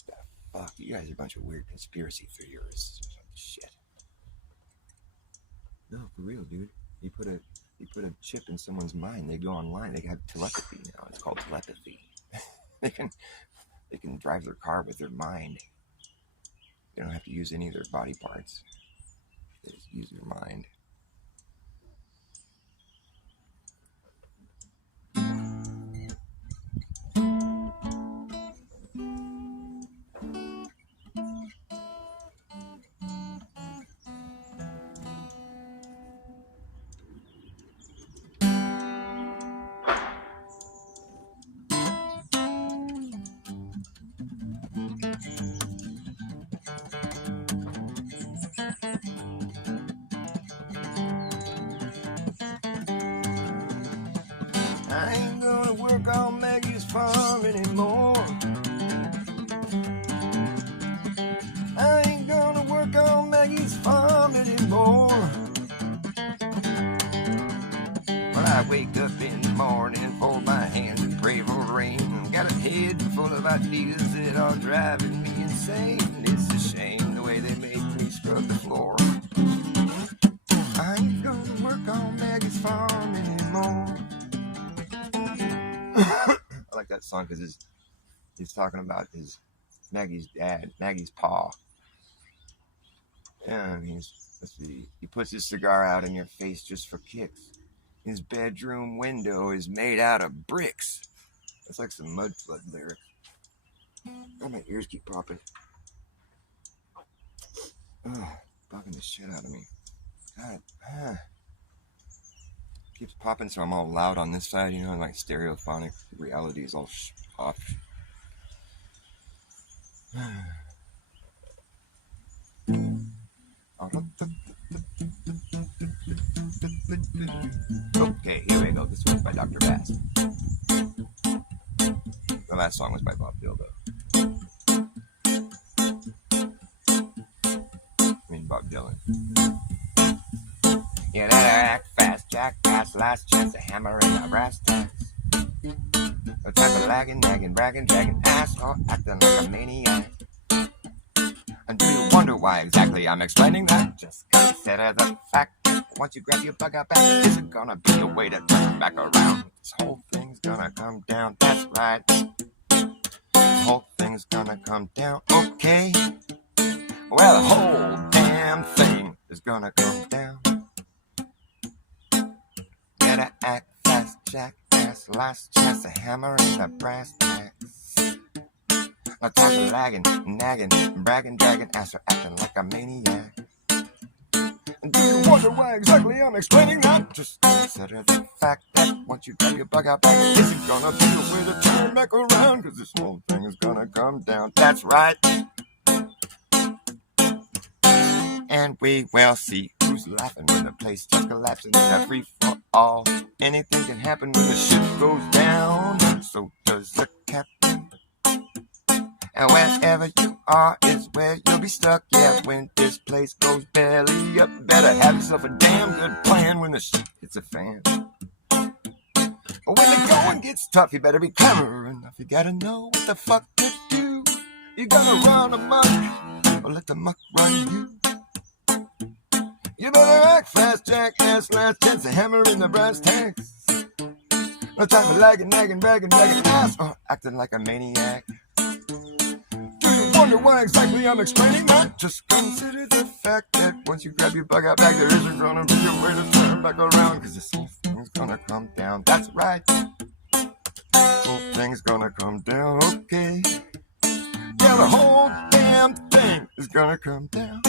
The fuck? You guys are a bunch of weird conspiracy theorists or some shit. No, for real, dude. You put a chip in someone's mind, they go online, they have telepathy now. It's called telepathy. They can drive their car with their mind. They don't have to use any of their body parts. They just use their mind. wake up in the morning, fold my hands and pray for rain. Got a head full of ideas that are driving me insane. It's a shame the way they make me scrub the floor. I ain't gonna work on Maggie's farm anymore. I like that song because he's talking about his Maggie's dad, Maggie's pa. Yeah, I mean, let's see. He puts his cigar out in your face just for kicks. His bedroom window is made out of bricks. That's like some Mudflood lyrics. Oh, my ears keep popping. Ugh, bugging the shit out of me. God, keeps popping, so I'm all loud on this side, you know, like stereophonic reality is all off. Okay, here we go. This one's by Dr. Bass. The last song was by Bob Dylan, though. I mean, Bob Dylan. You better act fast, jackass, last chance to hammer in my brass tacks. No type of lagging, nagging, bragging, dragging, asshole, acting like a maniac. And do you wonder why exactly I'm explaining that? Just consider the fact that once you grab your bug out back, is it gonna be a way to turn back around? This whole thing's gonna come down, that's right. The whole thing's gonna come down, okay? Well, the whole damn thing is gonna come down. Better act fast, jackass, last chance to hammer in the brass tacks. No time for lagging, nagging, bragging, dragging, ass for acting like a maniac. And do you wonder why exactly I'm explaining that? Just consider the fact that once you grab your bug out back, it isn't gonna be a way to turn back around, cause this whole thing is gonna come down, that's right. And we will see who's laughing when the place just collapsing in a free for all. Anything can happen when the ship goes down, so does the captain. And wherever you are is where you'll be stuck. Yeah, when this place goes belly up, better have yourself a damn good plan when the shit hits a fan. When the going gets tough, you better be clever enough. You gotta know what the fuck to do. You gonna run amok or let the muck run you. You better act fast, jackass, last chance to hammer in the brass tacks. No time for lagging, nagging, bragging, dragging ass, or acting like a maniac. Do you wonder why exactly I'm explaining that? Just consider the fact that once you grab your bug out back, there isn't gonna be a way to turn back around, cause this whole thing's gonna come down, that's right. This whole thing's gonna come down, okay. Yeah, the whole damn thing is gonna come down.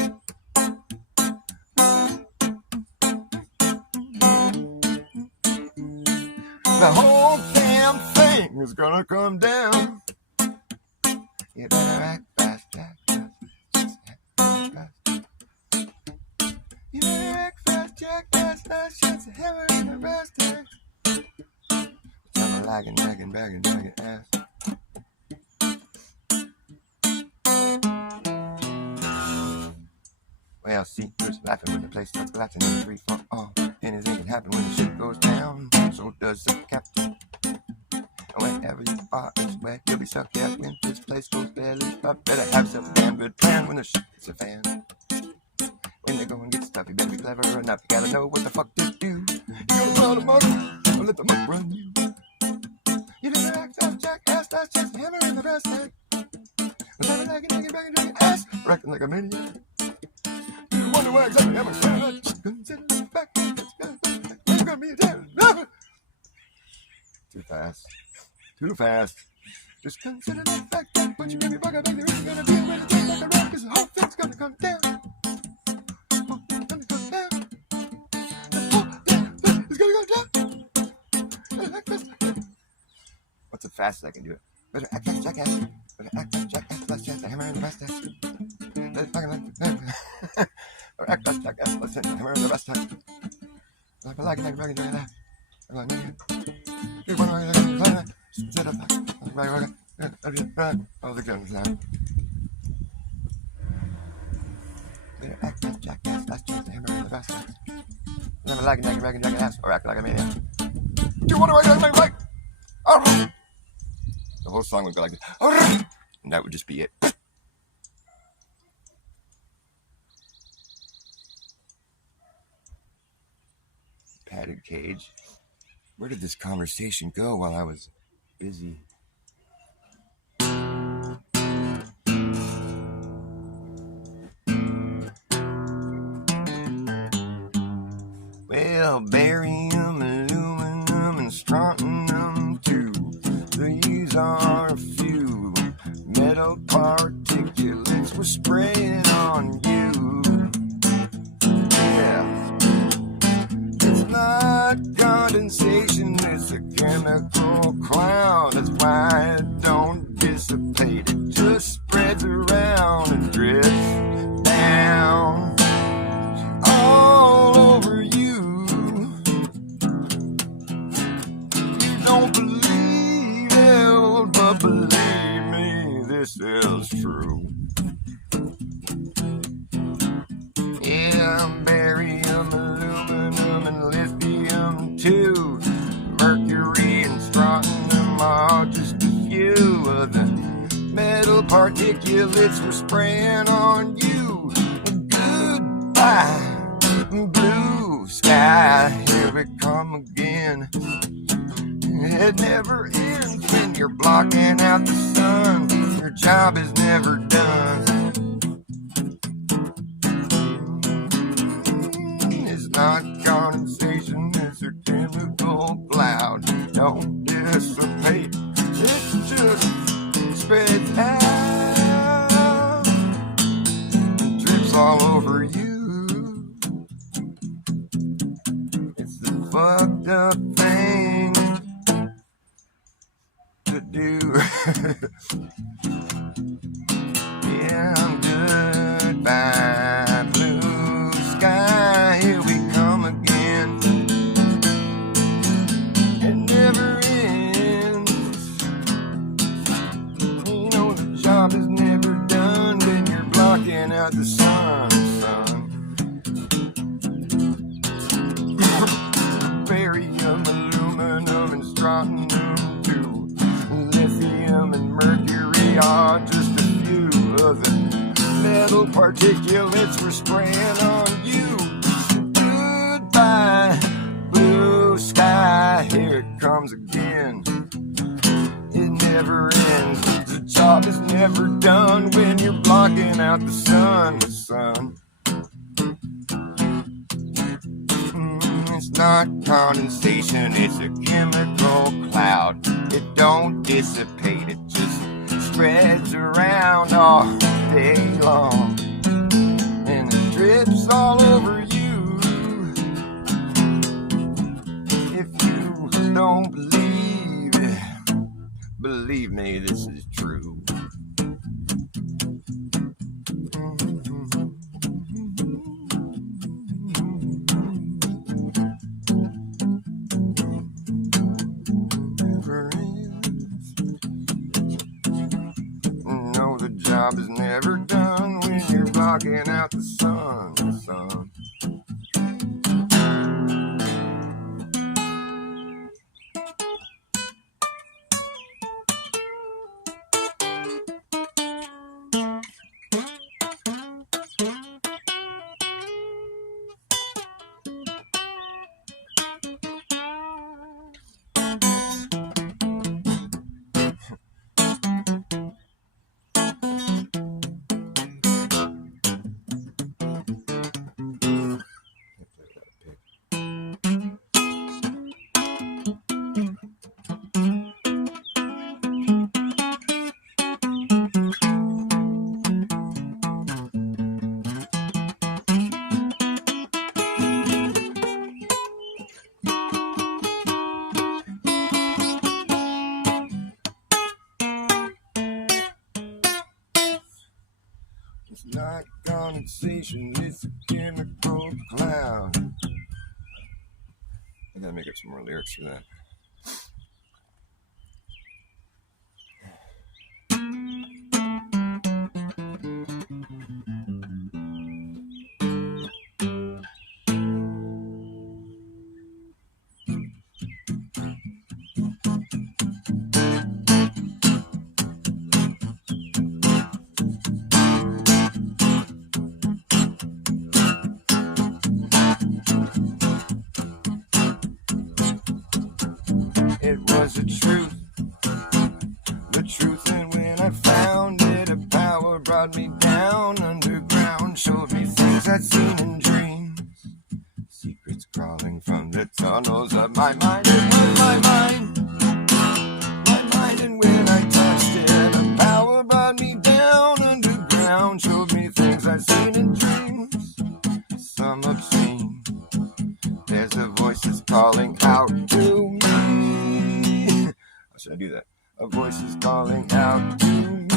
The whole damn thing is gonna come down. You better act fast, jackass. Just act fast. You better act fast, jackass. Last chance to hammer in the brass tacks. I'm lagging, nagging, bragging, dragging ass. Well, see, who's laughing when the place starts collapsing in 3 for all. Anything can happen when the ship goes down. So does the captain. And wherever you are is where you'll be stuck. Yeah, when this place goes belly up, better have yourself a damn good plan when the shit hits a fan. When the going gets tough, you better be clever enough. You gotta know what the fuck to do. You gotta run amok, or let the muck run you. You better act fast, jackass, last chance to hammer in the brass tack. Without lagging, dragging ass, or acting like a maniac. You wonder why exactly I'm explaining that? Just consider the fact that it's gonna be a damn. Too fast. Too fast. Just consider the fact that once you give your bug out back, there isn't gonna be a way to turn back around, cause the whole thing's gonna come down. The whole thing's gonna come down. The whole thing is gonna go down. What's the fastest I can do it? Better act fast, jackass. Better act fast, jackass. Last chance to hammer in the brass tacks. Let it fucking like or act fast, jackass. Last chance to hammer in the brass tacks. Like a lagging, dragging, dragging ass. I'm like, you want to instead of all the guns now. Better act fast, jackass. Last chance to hammer in the brass tacks. Never lagging, dragging ass, or act like a maniac. you want to like? The whole song would go like this, and that would just be it. Padded cage. Where did this conversation go while I was busy? Well, barium, aluminum, and strontium too. These are a few metal particulates we're spraying on you. Yeah, it's not condensation, it's a chemical cloud. That's why it don't dissipate, it just spreads around and drifts down all over you. You don't believe it, but believe me, this is true. Yeah, barium, aluminum, and lithium too. Mercury and strontium are just a few of the metal particulates we're spraying on you. Goodbye, blue sky, here we come again. It never ends when you're blocking out the sun. Your job is never done. It's not condensation, it's a chemical cloud. Don't dissipate, it just spreads out and drips all over you. It's the fucked up thing to do. Yeah, goodbye, blue sky, here we come again. It never ends. You know the job is never done when you're blocking out the sun, son. Barium, aluminum, and strontium too. Lithium and mercury are just a few of the metal particulates we're spraying on you. Goodbye, blue sky, here it comes again. It never ends, the job is never done when you're blocking out the sun, son. It's not condensation, it's a chemical cloud. It don't dissipate, it just spreads around all day long. And it drips all over you. If you don't believe it, believe me, this is true. No, the job is never done when you're blocking out the sun, son. It's not condensation, it's a chemical cloud. I gotta make up some more lyrics for that. brought me down underground, showed me things I'd seen in dreams. Secrets crawling from the tunnels of my mind. It was my mind, and when I touched it, the power brought me down underground, showed me things I'd seen in dreams, some obscene. There's a voice that's calling out to me. How should I do that? A voice is calling out to me.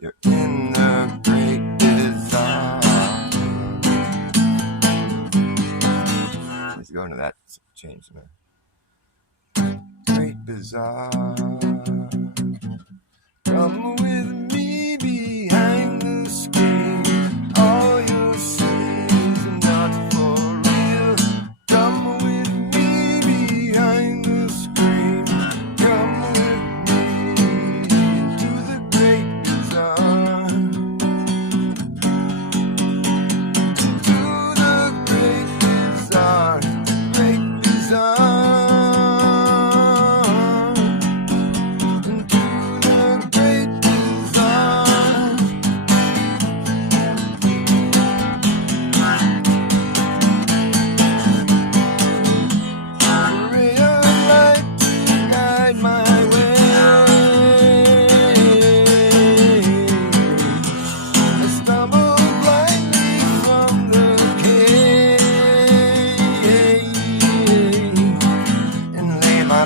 You're in the great bazaar. Let's go into that change now. Great bazaar. Come with me behind the screen. All you'll see is not for real. Come with me behind the screen. Come with me to the great bazaar. To the great bazaar. Great bazaar.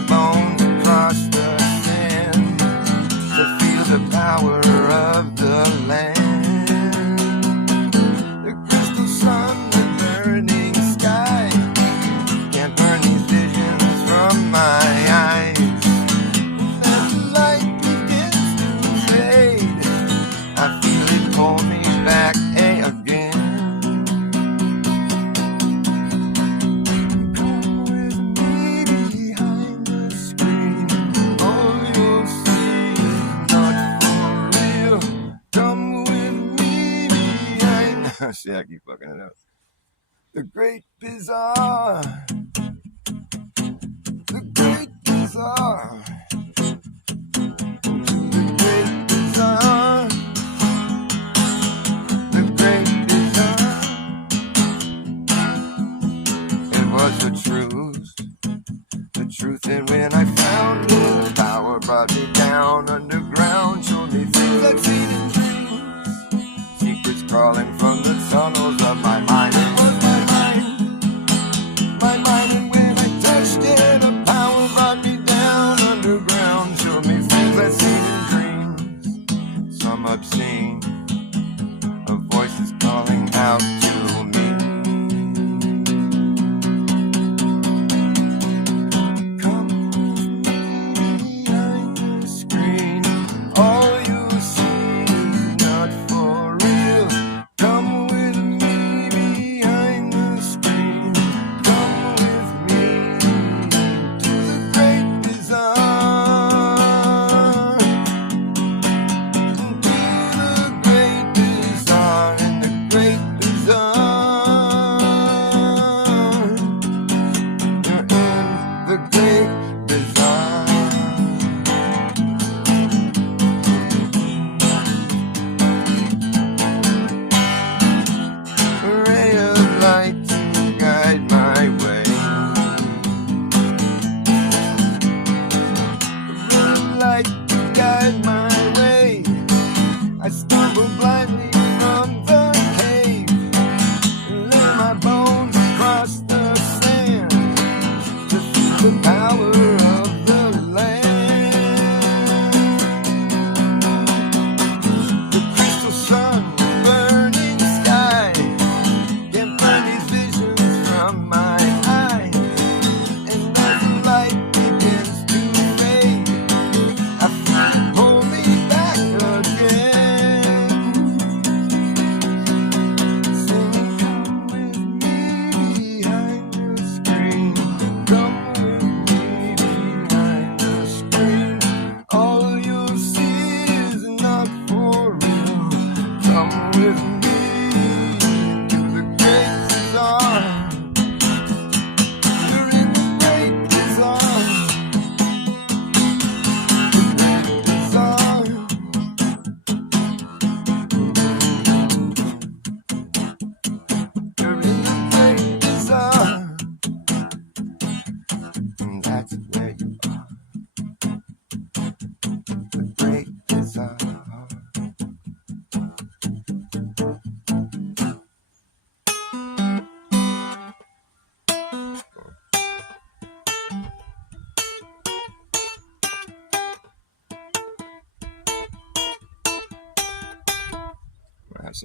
Bones across the sand to feel the power of the land. The crystal sun, the burning sky can't burn these visions from my eyes. As the light begins to fade, I feel it pull me back again. See, I keep fucking it up. The great bazaar. The great bazaar. The great bazaar. The great bazaar. It was the truth, and when I found it, power brought me down underground, showed me things I'd seen in dreams. Secrets crawling from the tunnels of my mind. It was my mind, and when I touched it, the power brought me down underground, showed me things I'd seen in dreams, some obscene. A voice is calling out to me. Come with me behind the screen. All you see is not for real. Come with me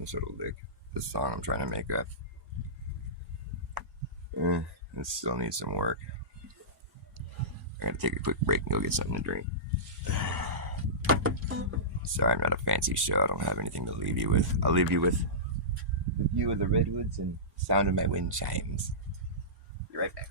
some sort of lick. This song I'm trying to make up. It still needs some work. I'm gonna take a quick break and go get something to drink. Sorry, I'm not a fancy show. I don't have anything to leave you with. I'll leave you with the view of the redwoods and the sound of my wind chimes. Be right back.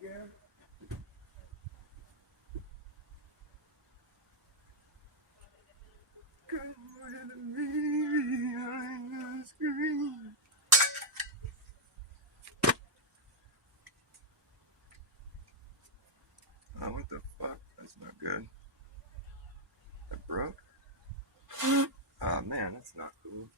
Again. Come with me on the screen. Oh, what the fuck? That's not good. That broke? Oh man, that's not cool.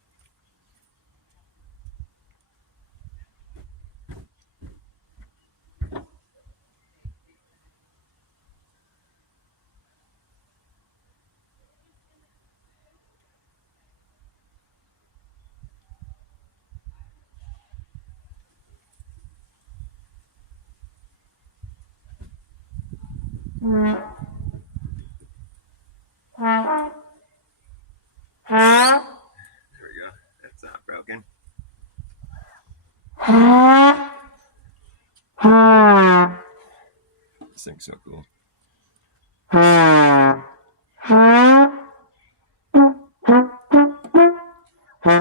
There we go. That's not broken. This thing's so cool. You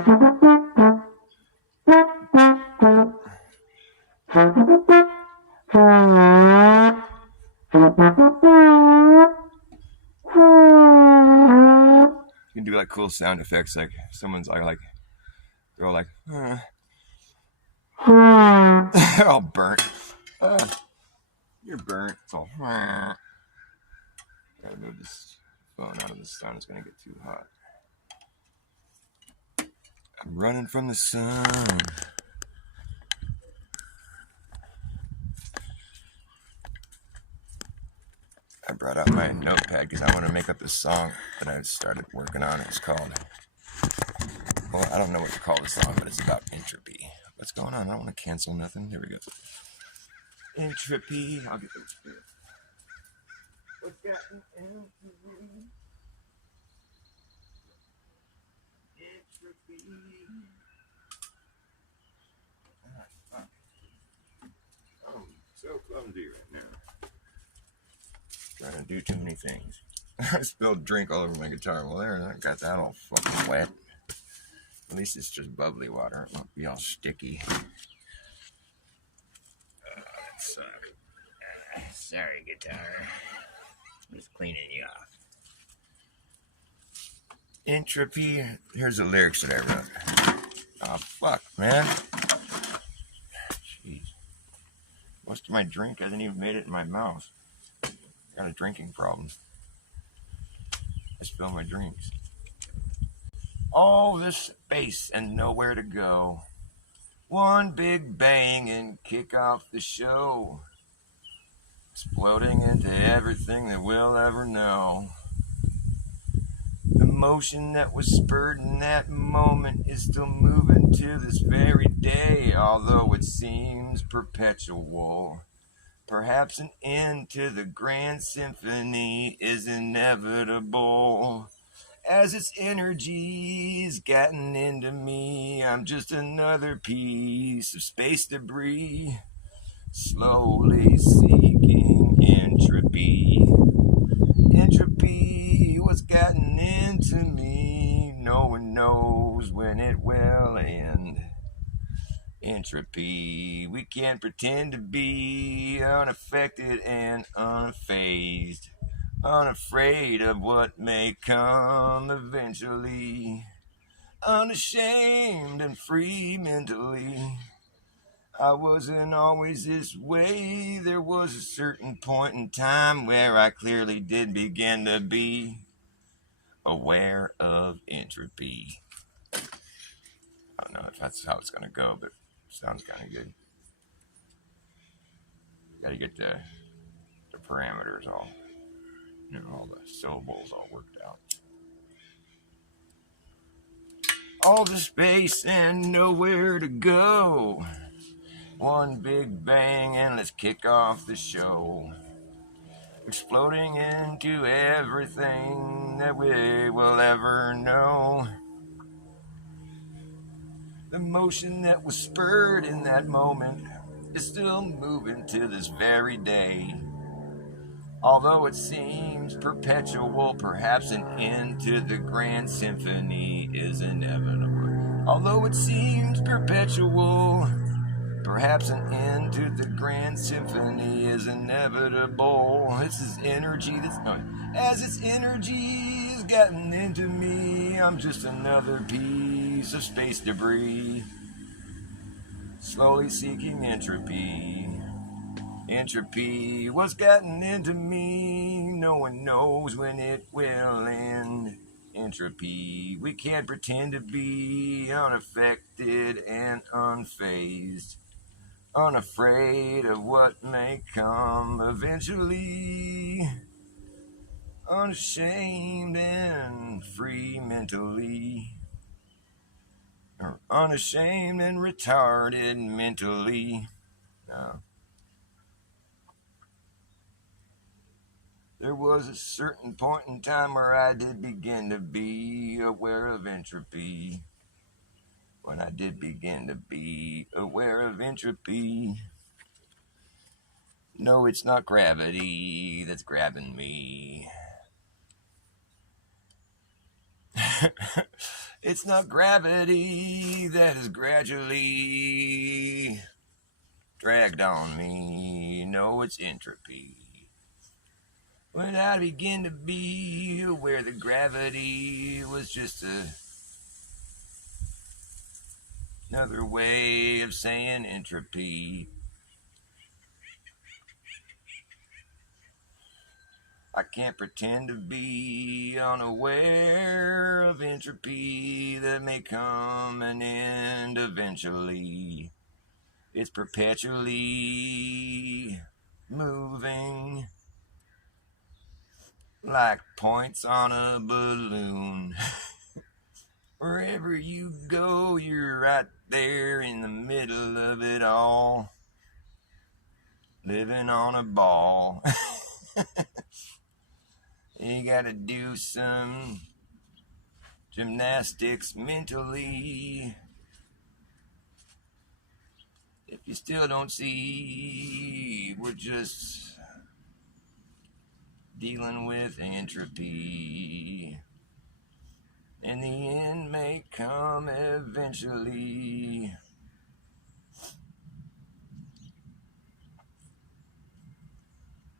can do like cool sound effects, like someone's like they're all like, they're all burnt. You're burnt. It's all. Gotta move this phone out of the sun. It's gonna get too hot. I'm running from the sun. I brought out my notepad because I want to make up this song that I started working on. It's called, well, I don't know what to call the song, but it's about entropy. What's going on? I don't want to cancel nothing. Here we go. Entropy. I'll get those. What's gotten entropy? Entropy. Fuck. Oh, so clumsy right now. Trying to do too many things. I spilled drink all over my guitar. Well, there, I got that all fucking wet. At least it's just bubbly water. It won't be all sticky. That sucks. Sorry, guitar. I'm just cleaning you off. Entropy. Here's the lyrics that I wrote. Oh, fuck, man. Jeez. Most of my drink hasn't even made it in my mouth. I got a drinking problem. I spill my drinks. All this space and nowhere to go. One big bang and kick off the show. Exploding into everything that we'll ever know. The motion that was spurred in that moment is still moving to this very day, although it seems perpetual. Perhaps an end to the grand symphony is inevitable. As its energy's gotten into me, I'm just another piece of space debris, slowly seeking entropy. Entropy, what's gotten into me? No one knows when it will end. Entropy, we can't pretend to be unaffected and unfazed, unafraid of what may come eventually, unashamed and free mentally. I wasn't always this way. There was a certain point in time where I clearly did begin to be aware of entropy. I don't know if that's how it's going to go, but it sounds kind of good. Got to get the parameters all, all the syllables all worked out. All the space and nowhere to go. One big bang and let's kick off the show. Exploding into everything that we will ever know. The motion that was spurred in that moment is still moving to this very day. Although it seems perpetual, perhaps an end to the grand symphony is inevitable. Although it seems perpetual, perhaps an end to the grand symphony is inevitable. It's this energy that's as its energy's gotten into me, I'm just another piece of space debris, slowly seeking entropy. Entropy, what's gotten into me? No one knows when it will end. Entropy, we can't pretend to be unaffected and unfazed, unafraid of what may come eventually, unashamed and free mentally, or unashamed and retarded mentally. There was a certain point in time where I did begin to be aware of entropy. When I did begin to be aware of entropy. No, it's not gravity that's grabbing me. It's not gravity that has gradually dragged on me. No, it's entropy. When I begin to be aware that gravity was just another way of saying entropy. I can't pretend to be unaware of entropy that may come an end eventually. It's perpetually moving like points on a balloon. Wherever you go, you're right there in the middle of it all, living on a ball. You gotta do some gymnastics mentally. If you still don't see, we're just dealing with entropy. And the end may come eventually.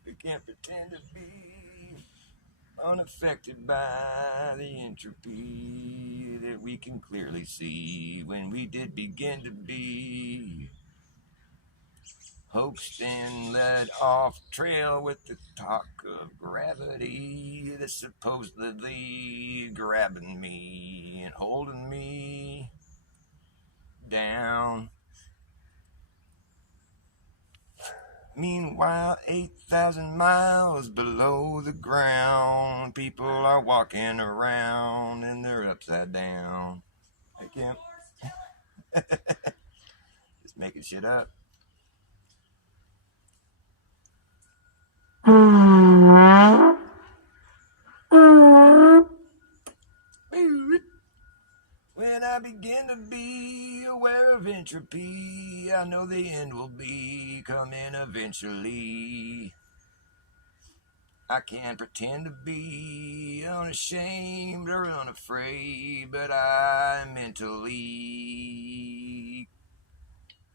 We can't pretend to be unaffected by the entropy that we can clearly see when we did begin to be hoaxed and led off trail with the talk of gravity that's supposedly grabbing me and holding me down. Meanwhile, 8,000 miles below the ground, people are walking around and they're upside down. I can't. Just making shit up. When I begin to be aware of entropy, I know the end will be coming eventually. I can't pretend to be unashamed or unafraid, but I'm mentally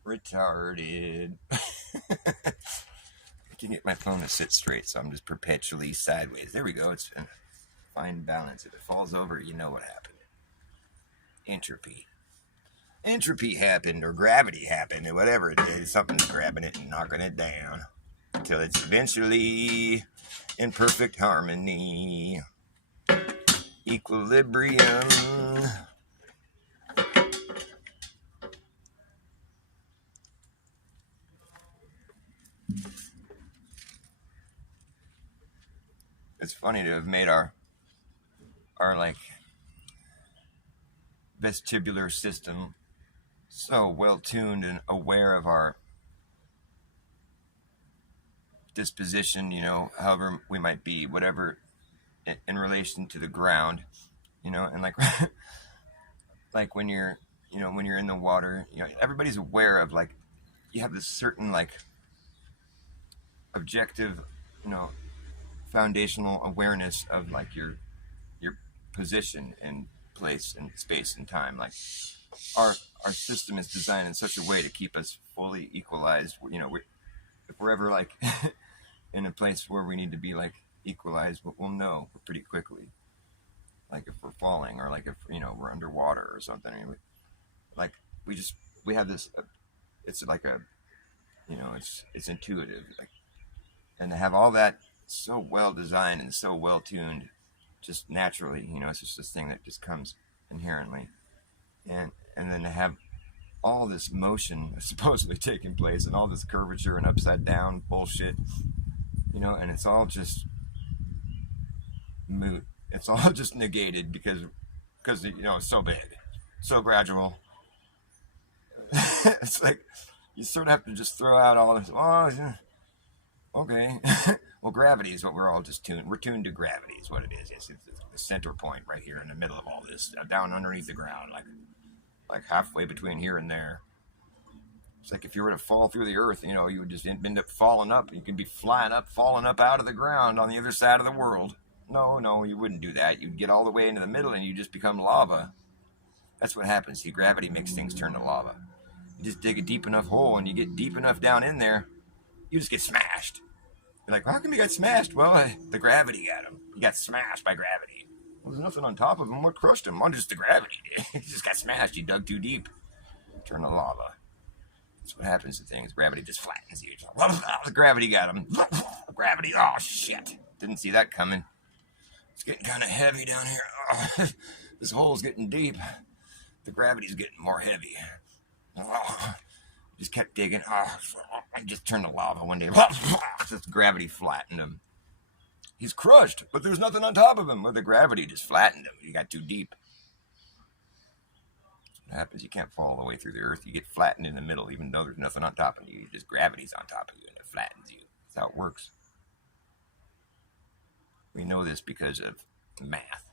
retarded. I can get my phone to sit straight, so I'm just perpetually sideways. There we go. It's a fine balance. If it falls over, you know what happened. Entropy. Entropy happened, or gravity happened, or whatever it is. Something's grabbing it and knocking it down until it's eventually in perfect harmony. Equilibrium. It's funny to have made our like vestibular system so well tuned and aware of our disposition, you know, however we might be, whatever, in relation to the ground, you know, and like like when you're, you know, when you're in the water, you know, everybody's aware of, like, you have this certain, like, objective, you know, foundational awareness of, like, your position and place and space and time. Like, our system is designed in such a way to keep us fully equalized. You know, if we're ever, like, in a place where we need to be, like, equalized, we'll know pretty quickly. Like if we're falling, or like if, you know, we're underwater or something. I mean, we have this. It's like a, you know, it's intuitive. Like, and to have all that so well designed and so well tuned, just naturally, you know, it's just this thing that just comes inherently, and then to have all this motion supposedly taking place and all this curvature and upside down bullshit, you know, and it's all just moot. It's all just negated because you know, it's so big, so gradual. It's like you sort of have to just throw out all this. Oh, okay. Well, gravity is what we're all just tuned. We're tuned to gravity is what it is. It's the center point right here in the middle of all this, down underneath the ground, like halfway between here and there. It's like if you were to fall through the earth, you know, you would just end up falling up. You could be flying up, falling up out of the ground on the other side of the world. No, you wouldn't do that. You'd get all the way into the middle and you just become lava. That's what happens. See, gravity makes things turn to lava. You just dig a deep enough hole, and you get deep enough down in there, you just get smashed. You're like, well, how come he got smashed? Well, the gravity got him. He got smashed by gravity. Well, there's nothing on top of him. What crushed him? Well, just the gravity. He just got smashed. He dug too deep. Turn to lava. That's what happens to things. Gravity just flattens you. The gravity got him. Gravity. Oh, shit. Didn't see that coming. It's getting kind of heavy down here. Oh, this hole's getting deep. The gravity's getting more heavy. Oh, just kept digging. Oh, I just turned to lava one day. Just gravity flattened him. He's crushed, but there's nothing on top of him. Well, the gravity just flattened him. He got too deep. That's what happens. You can't fall all the way through the earth. You get flattened in the middle, even though there's nothing on top of you. Just gravity's on top of you, and it flattens you. That's how it works. We know this because of math.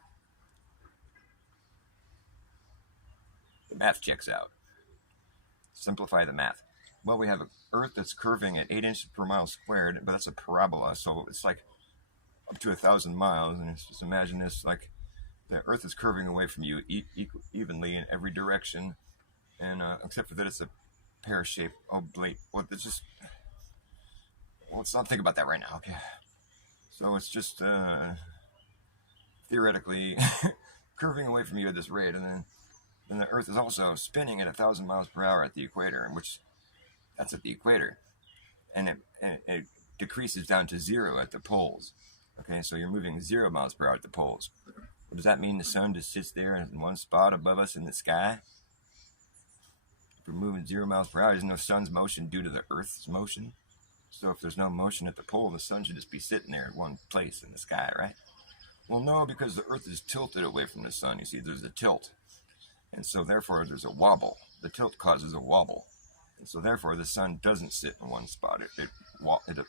The math checks out. Simplify the math. Well, we have an Earth that's curving at 8 inches per mile squared, but that's a parabola, so it's like up to 1,000 miles. And just imagine this, like the Earth is curving away from you evenly in every direction, and except for that, it's a pear-shaped oblate. Well, it's just. Well, let's not think about that right now. Okay. So it's just theoretically curving away from you at this rate, and then the Earth is also spinning at 1,000 miles per hour at the equator, in which that's at the equator, and it decreases down to 0 at the poles. Okay, so you're moving 0 miles per hour at the poles. Well, does that mean the sun just sits there in one spot above us in the sky? If we're moving 0 miles per hour, there's no sun's motion due to the Earth's motion. So if there's no motion at the pole, the sun should just be sitting there in one place in the sky, right? Well, no, because the Earth is tilted away from the sun. You see, there's a tilt. And so therefore, there's a wobble. The tilt causes a wobble. And so therefore, the sun doesn't sit in one spot. It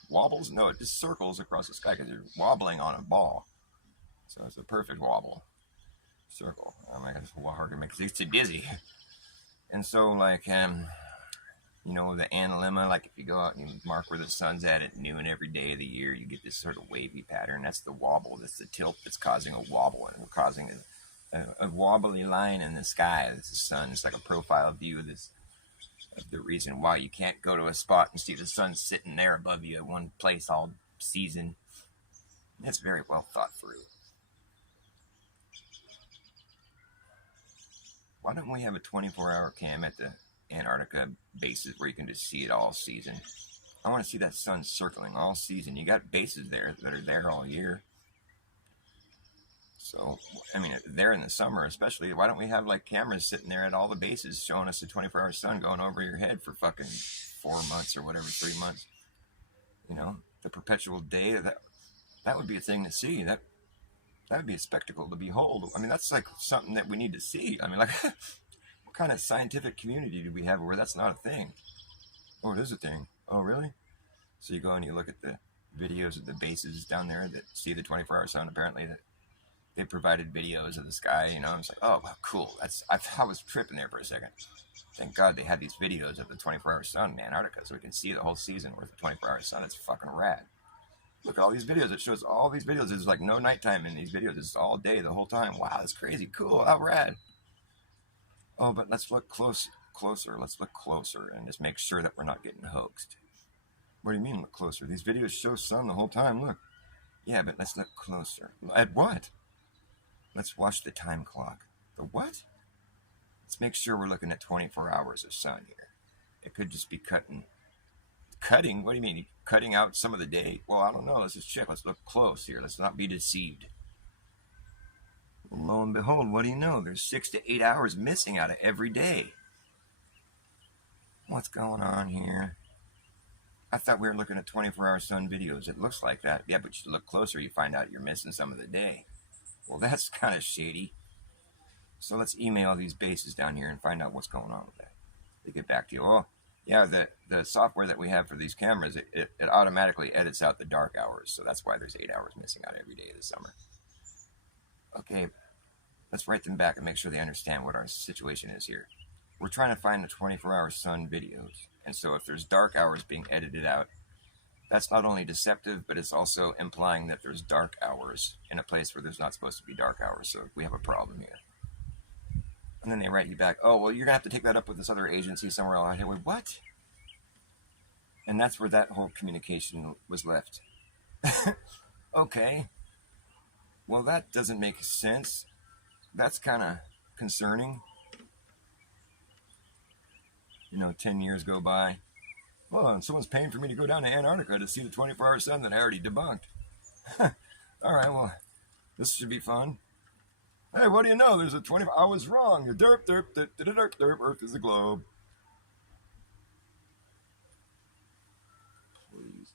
wobbles? No, it just circles across the sky because you're wobbling on a ball. So it's a perfect wobble. Circle. Oh my God, this hard to make it too dizzy. And so, like, you know, the analemma, like if you go out and you mark where the sun's at noon every day of the year, you get this sort of wavy pattern. That's the wobble. That's the tilt that's causing a wobble, and we're causing a wobbly line in the sky. That's the sun. It's like a profile view of the reason why you can't go to a spot and see the sun sitting there above you at one place all season. It's very well thought through. Why don't we have a 24-hour cam at the Antarctica bases where you can just see it all season? I want to see that sun circling all season. You got bases there that are there all year. So, I mean, there in the summer especially, why don't we have like cameras sitting there at all the bases showing us the 24-hour sun going over your head for fucking 4 months or whatever, 3 months? You know, the perpetual day. That would be a thing to see. That would be a spectacle to behold. I mean, that's like something that we need to see. I mean, like, what kind of scientific community do we have where that's not a thing? Oh, it is a thing. Oh, really? So you go and you look at the videos of the bases down there that see the 24-hour sun. Apparently, that they provided videos of the sky. You know, I was like, oh, well, cool. I was tripping there for a second. Thank God they had these videos of the 24-hour sun in Antarctica, so we can see the whole season worth of 24-hour sun. It's fucking rad. Look at all these videos. It shows all these videos. There's like no nighttime in these videos. It's all day the whole time. Wow, that's crazy. Cool. How rad. Oh, but let's look closer. Let's look closer and just make sure that we're not getting hoaxed. What do you mean look closer? These videos show sun the whole time. Look. Yeah, but let's look closer. At what? Let's watch the time clock. The what? Let's make sure we're looking at 24 hours of sun here. It could just be cutting. Cutting? What do you mean? Cutting out some of the day? Well, I don't know. Let's just check. Let's look close here. Let's not be deceived. Lo and behold, what do you know? There's 6 to 8 hours missing out of every day. What's going on here? I thought we were looking at 24-hour sun videos. It looks like that. Yeah, but you look closer, you find out you're missing some of the day. Well, that's kind of shady. So let's email these bases down here and find out what's going on with that. They get back to you. Oh, yeah, the software that we have for these cameras, it automatically edits out the dark hours. So that's why there's 8 hours missing out every day of the summer. Okay, let's write them back and make sure they understand what our situation is here. We're trying to find the 24-hour sun videos. And so if there's dark hours being edited out, that's not only deceptive, but it's also implying that there's dark hours in a place where there's not supposed to be dark hours. So we have a problem here. And then they write you back, oh, well, you're going to have to take that up with this other agency somewhere else. I went, what? And that's where that whole communication was left. Okay. Well, that doesn't make sense. That's kind of concerning. 10 years go by. Well, and someone's paying for me to go down to Antarctica to see the 24-hour sun that I already debunked. All right, well, this should be fun. Hey, what do you know? There's a 24. I was wrong. Derp, derp, derp, derp, derp, derp. Earth is a globe. Please.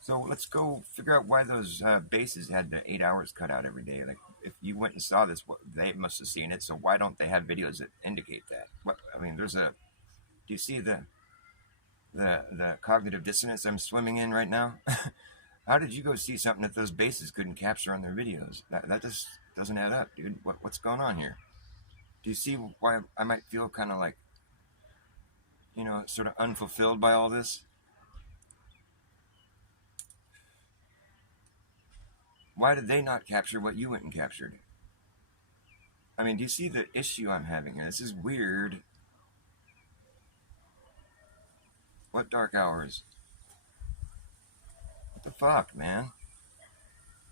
So let's go figure out why those bases had the 8 hours cut out every day. Like, if you went and saw this, they must have seen it. So why don't they have videos that indicate that? Do you see the cognitive dissonance I'm swimming in right now? How did you go see something that those bases couldn't capture on their videos? That just doesn't add up, dude. What's going on here? Do you see why I might feel kind of like, sort of unfulfilled by all this? Why did they not capture what you went and captured? I mean, do you see the issue I'm having? This is weird. What dark hours? What the fuck, man?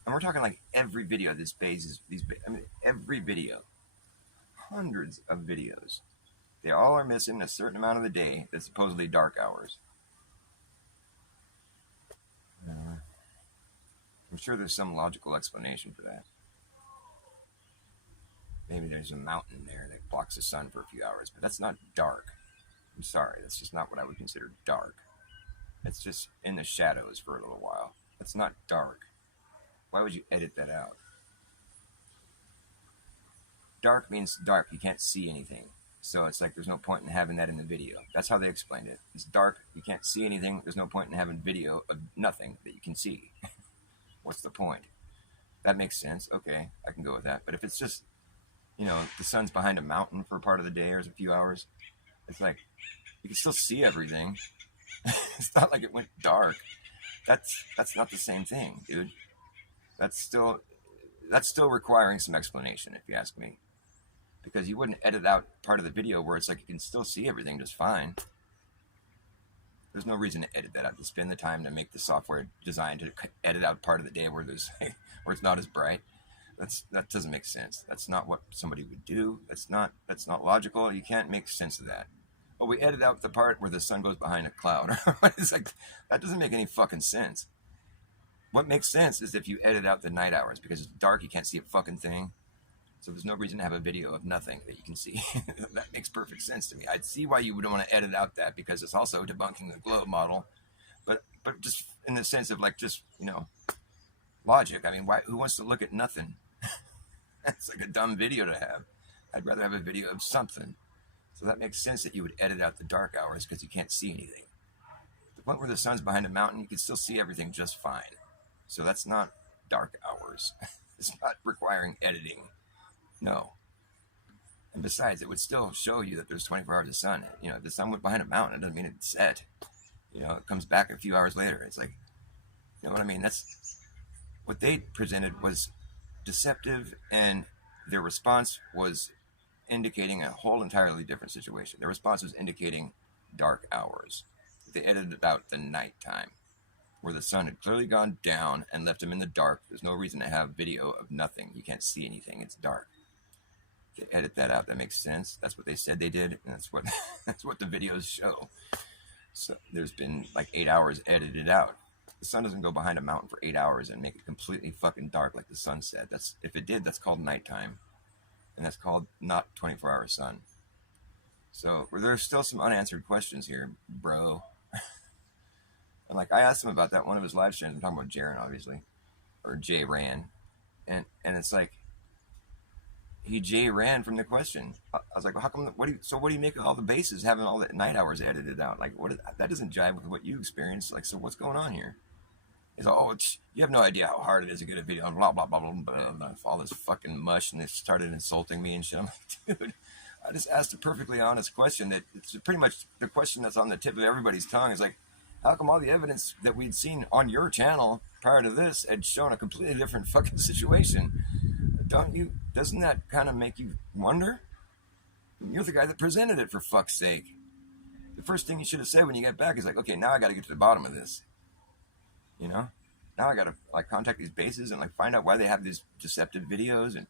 And we're talking like every video this base is every video. Hundreds of videos. They all are missing a certain amount of the day that's supposedly dark hours. I'm sure there's some logical explanation for that. Maybe there's a mountain there that blocks the sun for a few hours, but that's not dark. I'm sorry, that's just not what I would consider dark. It's just in the shadows for a little while. That's not dark. Why would you edit that out? Dark means dark. You can't see anything. So it's like there's no point in having that in the video. That's how they explained it. It's dark. You can't see anything. There's no point in having video of nothing that you can see. What's the point? That makes sense. Okay, I can go with that. But if it's just, the sun's behind a mountain for a part of the day or a few hours, it's like you can still see everything. It's not like it went dark. That's not the same thing, dude. That's still requiring some explanation, if you ask me. Because you wouldn't edit out part of the video where it's like you can still see everything just fine. There's no reason to edit that out, to spend the time to make the software designed to edit out part of the day where it's not as bright. That doesn't make sense. That's not what somebody would do. That's not logical. You can't make sense of that. Oh, we edit out the part where the sun goes behind a cloud. It's like, that doesn't make any fucking sense. What makes sense is if you edit out the night hours, because it's dark, you can't see a fucking thing. So there's no reason to have a video of nothing that you can see. That makes perfect sense to me. I'd see why you would want to edit out that, because it's also debunking the globe model. But just in the sense of logic. I mean, who wants to look at nothing? That's like a dumb video to have. I'd rather have a video of something. So that makes sense that you would edit out the dark hours because you can't see anything. The point where the sun's behind a mountain, you can still see everything just fine. So that's not dark hours. It's not requiring editing. No. And besides, it would still show you that there's 24 hours of sun. If the sun went behind a mountain, it doesn't mean it's set. It comes back a few hours later. It's like, you know what I mean? That's what they presented was deceptive, and their response was indicating a whole entirely different situation. Their response was indicating dark hours. They edited out the nighttime, where the sun had clearly gone down and left them in the dark. There's no reason to have video of nothing. You can't see anything. It's dark. They edit that out. That makes sense. That's what they said they did, and that's what the videos show. So there's been like 8 hours edited out. The sun doesn't go behind a mountain for 8 hours and make it completely fucking dark like the sun said. If it did, that's called nighttime. And that's called not 24-hour sun. So there's still some unanswered questions here, bro. And I asked him about that one of his live streams. I'm talking about Jaren, obviously, or Jay Ran, and it's like he Jay ran from the question. I was like, well, how come? What do you make of all the bases having all the night hours edited out? Like, that doesn't jive with what you experienced. Like, so what's going on here? He's like, oh, you have no idea how hard it is to get a video on blah, blah, blah, blah, blah, blah, all this fucking mush, and they started insulting me and shit. I'm like, dude, I just asked a perfectly honest question that it's pretty much the question that's on the tip of everybody's tongue. Is like, How come all the evidence that we'd seen on your channel prior to this had shown a completely different fucking situation? Doesn't that kind of make you wonder? You're the guy that presented it, for fuck's sake. The first thing you should have said when you get back is like, okay, now I got to get to the bottom of this. You know? Now I got to like contact these bases and like find out why they have these deceptive videos and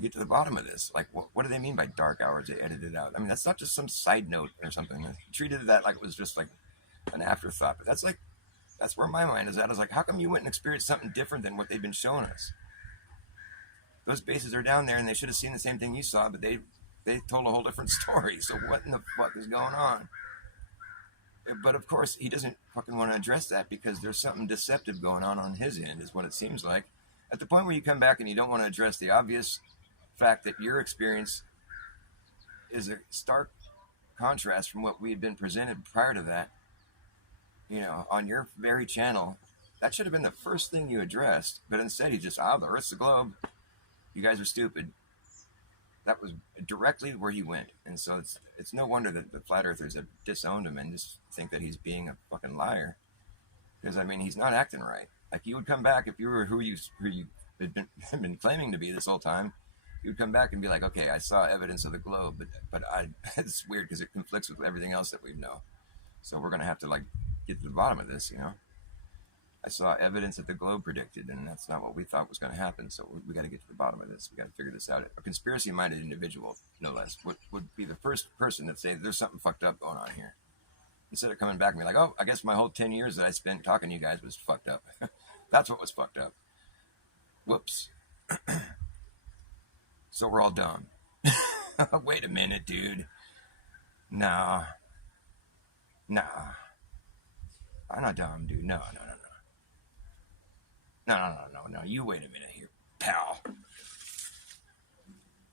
get to the bottom of this. Like, what do they mean by dark hours? They edited it out. I mean, that's not just some side note or something. I treated that like it was just like an afterthought. But that's where my mind is at. I was like, how come you went and experienced something different than what they've been showing us? Those bases are down there, and they should have seen the same thing you saw, but they told a whole different story. So what in the fuck is going on? But of course, he doesn't fucking want to address that because there's something deceptive going on his end, is what it seems like. At the point where you come back and you don't want to address the obvious fact that your experience is a stark contrast from what we had been presented prior to that, you know, on your very channel, that should have been the first thing you addressed. But instead, he just, the Earth's a globe. You guys are stupid. That was directly where he went. And so it's no wonder that the flat earthers have disowned him and just think that he's being a fucking liar. Because, I mean, he's not acting right. Like, you would come back if you were who you had been claiming to be this whole time. You would come back and be like, okay, I saw evidence of the globe, but it's weird because it conflicts with everything else that we know. So we're going to have to, like, get to the bottom of this, you know? I saw evidence that the globe predicted, and that's not what we thought was going to happen. So we got to get to the bottom of this. We got to figure this out. A conspiracy-minded individual, no less, would be the first person that say there's something fucked up going on here. Instead of coming back and be like, oh, I guess my whole 10 years that I spent talking to you guys was fucked up. That's what was fucked up. Whoops. So we're all dumb. Wait a minute, dude. Nah. I'm not dumb, dude. No. No. You wait a minute here, pal.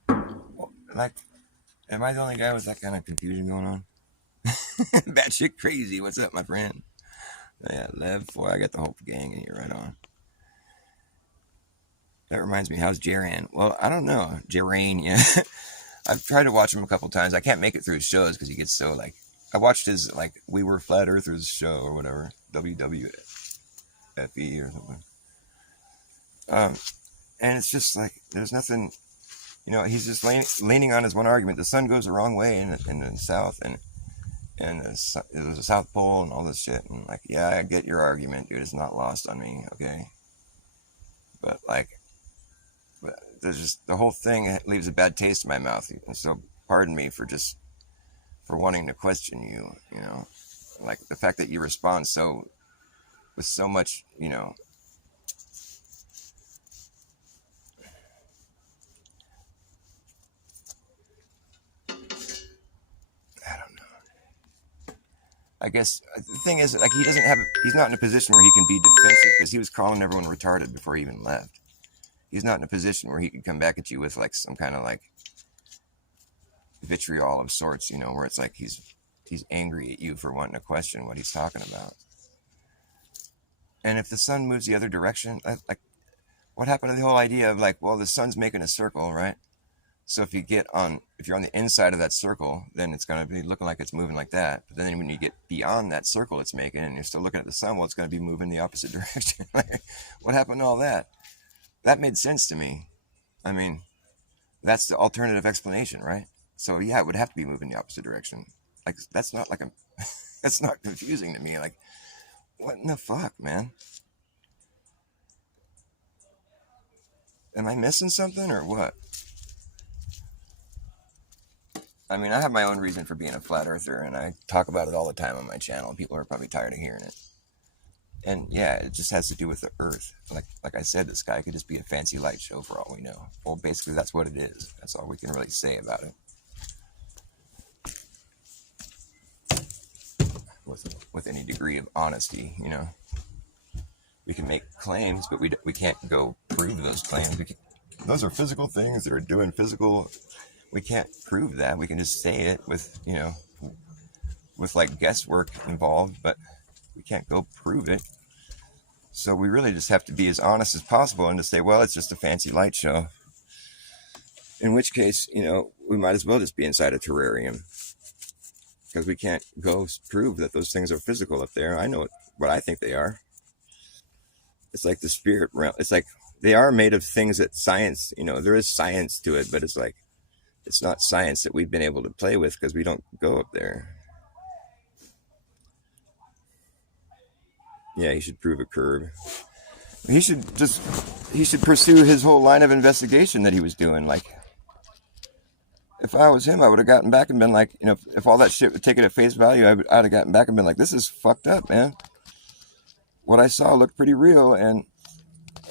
Well, like, am I the only guy with that kind of confusion going on? Batshit crazy. What's up, my friend? Yeah, Lev, boy, I got the whole gang in here right on. That reminds me, how's Jaran? Well, I don't know. Jaran, yeah. I've tried to watch him a couple times. I can't make it through his shows because he gets so, like, I watched his, like, We Were Flat Earthers show or whatever, WWFE or something. And it's just like, there's nothing, you know, he's just leaning on his one argument. The sun goes the wrong way in the south, and there's a South Pole and all this shit. And, like, yeah, I get your argument, dude. It's not lost on me, okay? But, like, there's just, the whole thing leaves a bad taste in my mouth. And so pardon me for wanting to question you, you know, like the fact that you respond with so much, you know, I don't know. I guess the thing is, like, he's not in a position where he can be defensive because he was calling everyone retarded before he even left. He's not in a position where he can come back at you with like some kind of like vitriol of sorts, you know, where it's like he's angry at you for wanting to question what he's talking about. And if the sun moves the other direction, like, what happened to the whole idea of like, well, the sun's making a circle, right? So if you're on the inside of that circle, then it's going to be looking like it's moving like that. But then when you get beyond that circle it's making and you're still looking at the sun, well, it's going to be moving the opposite direction. What happened to all that? That made sense to me. I mean, that's the alternative explanation, right? So yeah, it would have to be moving the opposite direction. Like, that's not like that's not confusing to me. Like, what in the fuck, man? Am I missing something or what? I mean, I have my own reason for being a flat earther, and I talk about it all the time on my channel. People are probably tired of hearing it. And yeah, it just has to do with the Earth. Like I said, the sky could just be a fancy light show for all we know. Well, basically, that's what it is. That's all we can really say about it. With any degree of honesty, you know. We can make claims, but we can't go prove those claims. Those are physical things that are doing physical. We can't prove that. We can just say it with, you know, with like guesswork involved, but we can't go prove it. So we really just have to be as honest as possible and to say, well, it's just a fancy light show. In which case, you know, we might as well just be inside a terrarium. because we can't go prove that those things are physical up there. I know what I think they are. It's like the spirit realm. It's like they are made of things that science, there is science to it, but it's like it's not science that we've been able to play with because we don't go up there. Yeah, he should prove a curve. He should pursue his whole line of investigation that he was doing. Like, if I was him, I would have gotten back and been like, if all that shit would take it at face value, I'd have gotten back and been like, this is fucked up, man. What I saw looked pretty real, and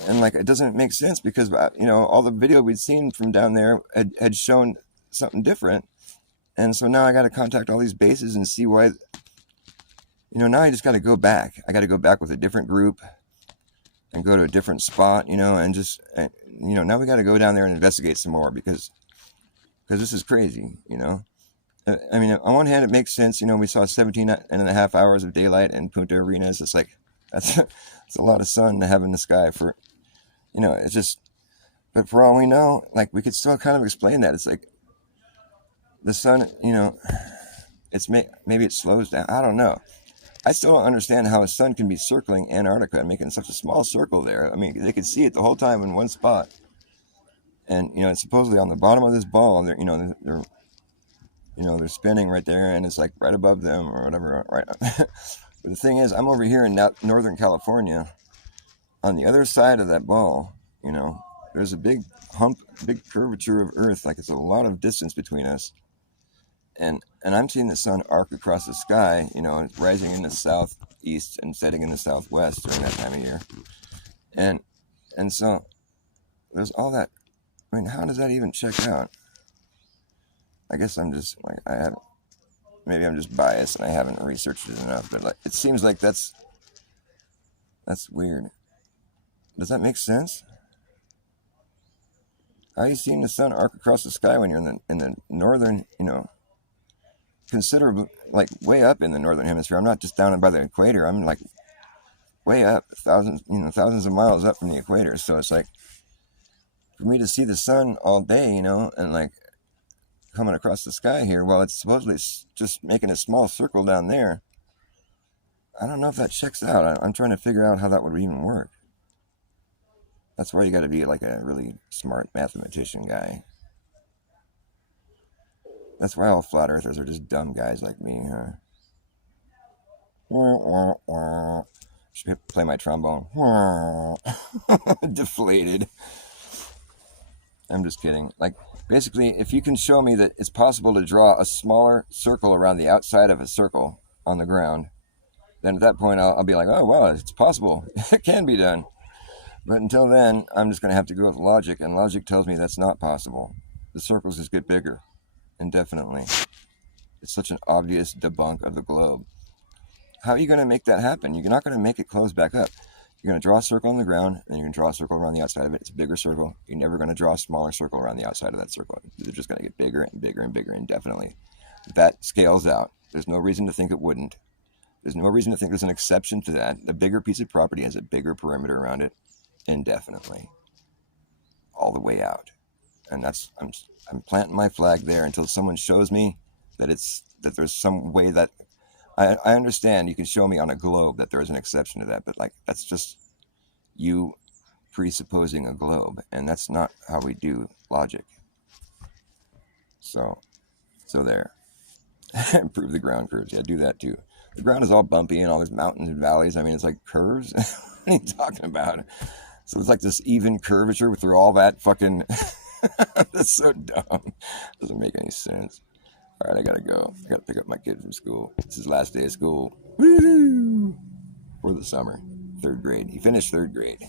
like it doesn't make sense because all the video we'd seen from down there had shown something different, and so now I got to contact all these bases and see why. Now I just got to go back. I got to go back with a different group and go to a different spot, and just now we got to go down there and investigate some more because this is crazy, I mean, on one hand, it makes sense. We saw 17 and a half hours of daylight in Punta Arenas. It's like, that's a lot of sun to have in the sky for, it's just, but for all we know, like, we could still kind of explain that. It's like the sun, it's maybe it slows down. I don't know. I still don't understand how a sun can be circling Antarctica and making such a small circle there. I mean, they could see it the whole time in one spot. And, it's supposedly on the bottom of this ball, they're spinning right there, and it's like right above them or whatever. Right. But the thing is, I'm over here in Northern California. On the other side of that ball, there's a big hump, big curvature of Earth. Like, it's a lot of distance between us. And I'm seeing the sun arc across the sky, rising in the southeast and setting in the southwest during that time of year. And so there's all that. I mean, how does that even check out? I guess I'm just like, maybe I'm just biased and I haven't researched it enough, but like, it seems like that's weird. Does that make sense? How are you seeing the sun arc across the sky when you're in the northern, considerably, like, way up in the northern hemisphere? I'm not just down by the equator. I'm like way up, thousands of miles up from the equator. So it's like, for me to see the sun all day, and like coming across the sky here, while it's supposedly just making a small circle down there, I don't know if that checks out. I'm trying to figure out how that would even work. That's why you got to be like a really smart mathematician guy. That's why all flat earthers are just dumb guys like me, huh? Should play my trombone. Deflated. I'm just kidding. Like, basically, if you can show me that it's possible to draw a smaller circle around the outside of a circle on the ground, then at that point I'll be like, oh, wow, it's possible. It can be done. But until then, I'm just going to have to go with logic, and logic tells me that's not possible. The circles just get bigger, indefinitely. It's such an obvious debunk of the globe. How are you going to make that happen? You're not going to make it close back up. You're going to draw a circle on the ground, and you're going to draw a circle around the outside of it. It's a bigger circle. You're never going to draw a smaller circle around the outside of that circle. They're just going to get bigger and bigger and bigger indefinitely. That scales out. There's no reason to think it wouldn't. There's no reason to think there's an exception to that. A bigger piece of property has a bigger perimeter around it indefinitely, all the way out. And that's, I'm planting my flag there until someone shows me that there's some way that I understand you can show me on a globe that there is an exception to that, but like, that's just you presupposing a globe, and that's not how we do logic. So there. Improve the ground curves. Yeah, do that too. The ground is all bumpy and all these mountains and valleys. I mean, it's like curves. What are you talking about? So it's like this even curvature through all that fucking... That's so dumb. Doesn't make any sense. All right, I gotta go. I gotta pick up my kid from school. It's his last day of school. Woo! For the summer. 3rd grade. He finished 3rd grade.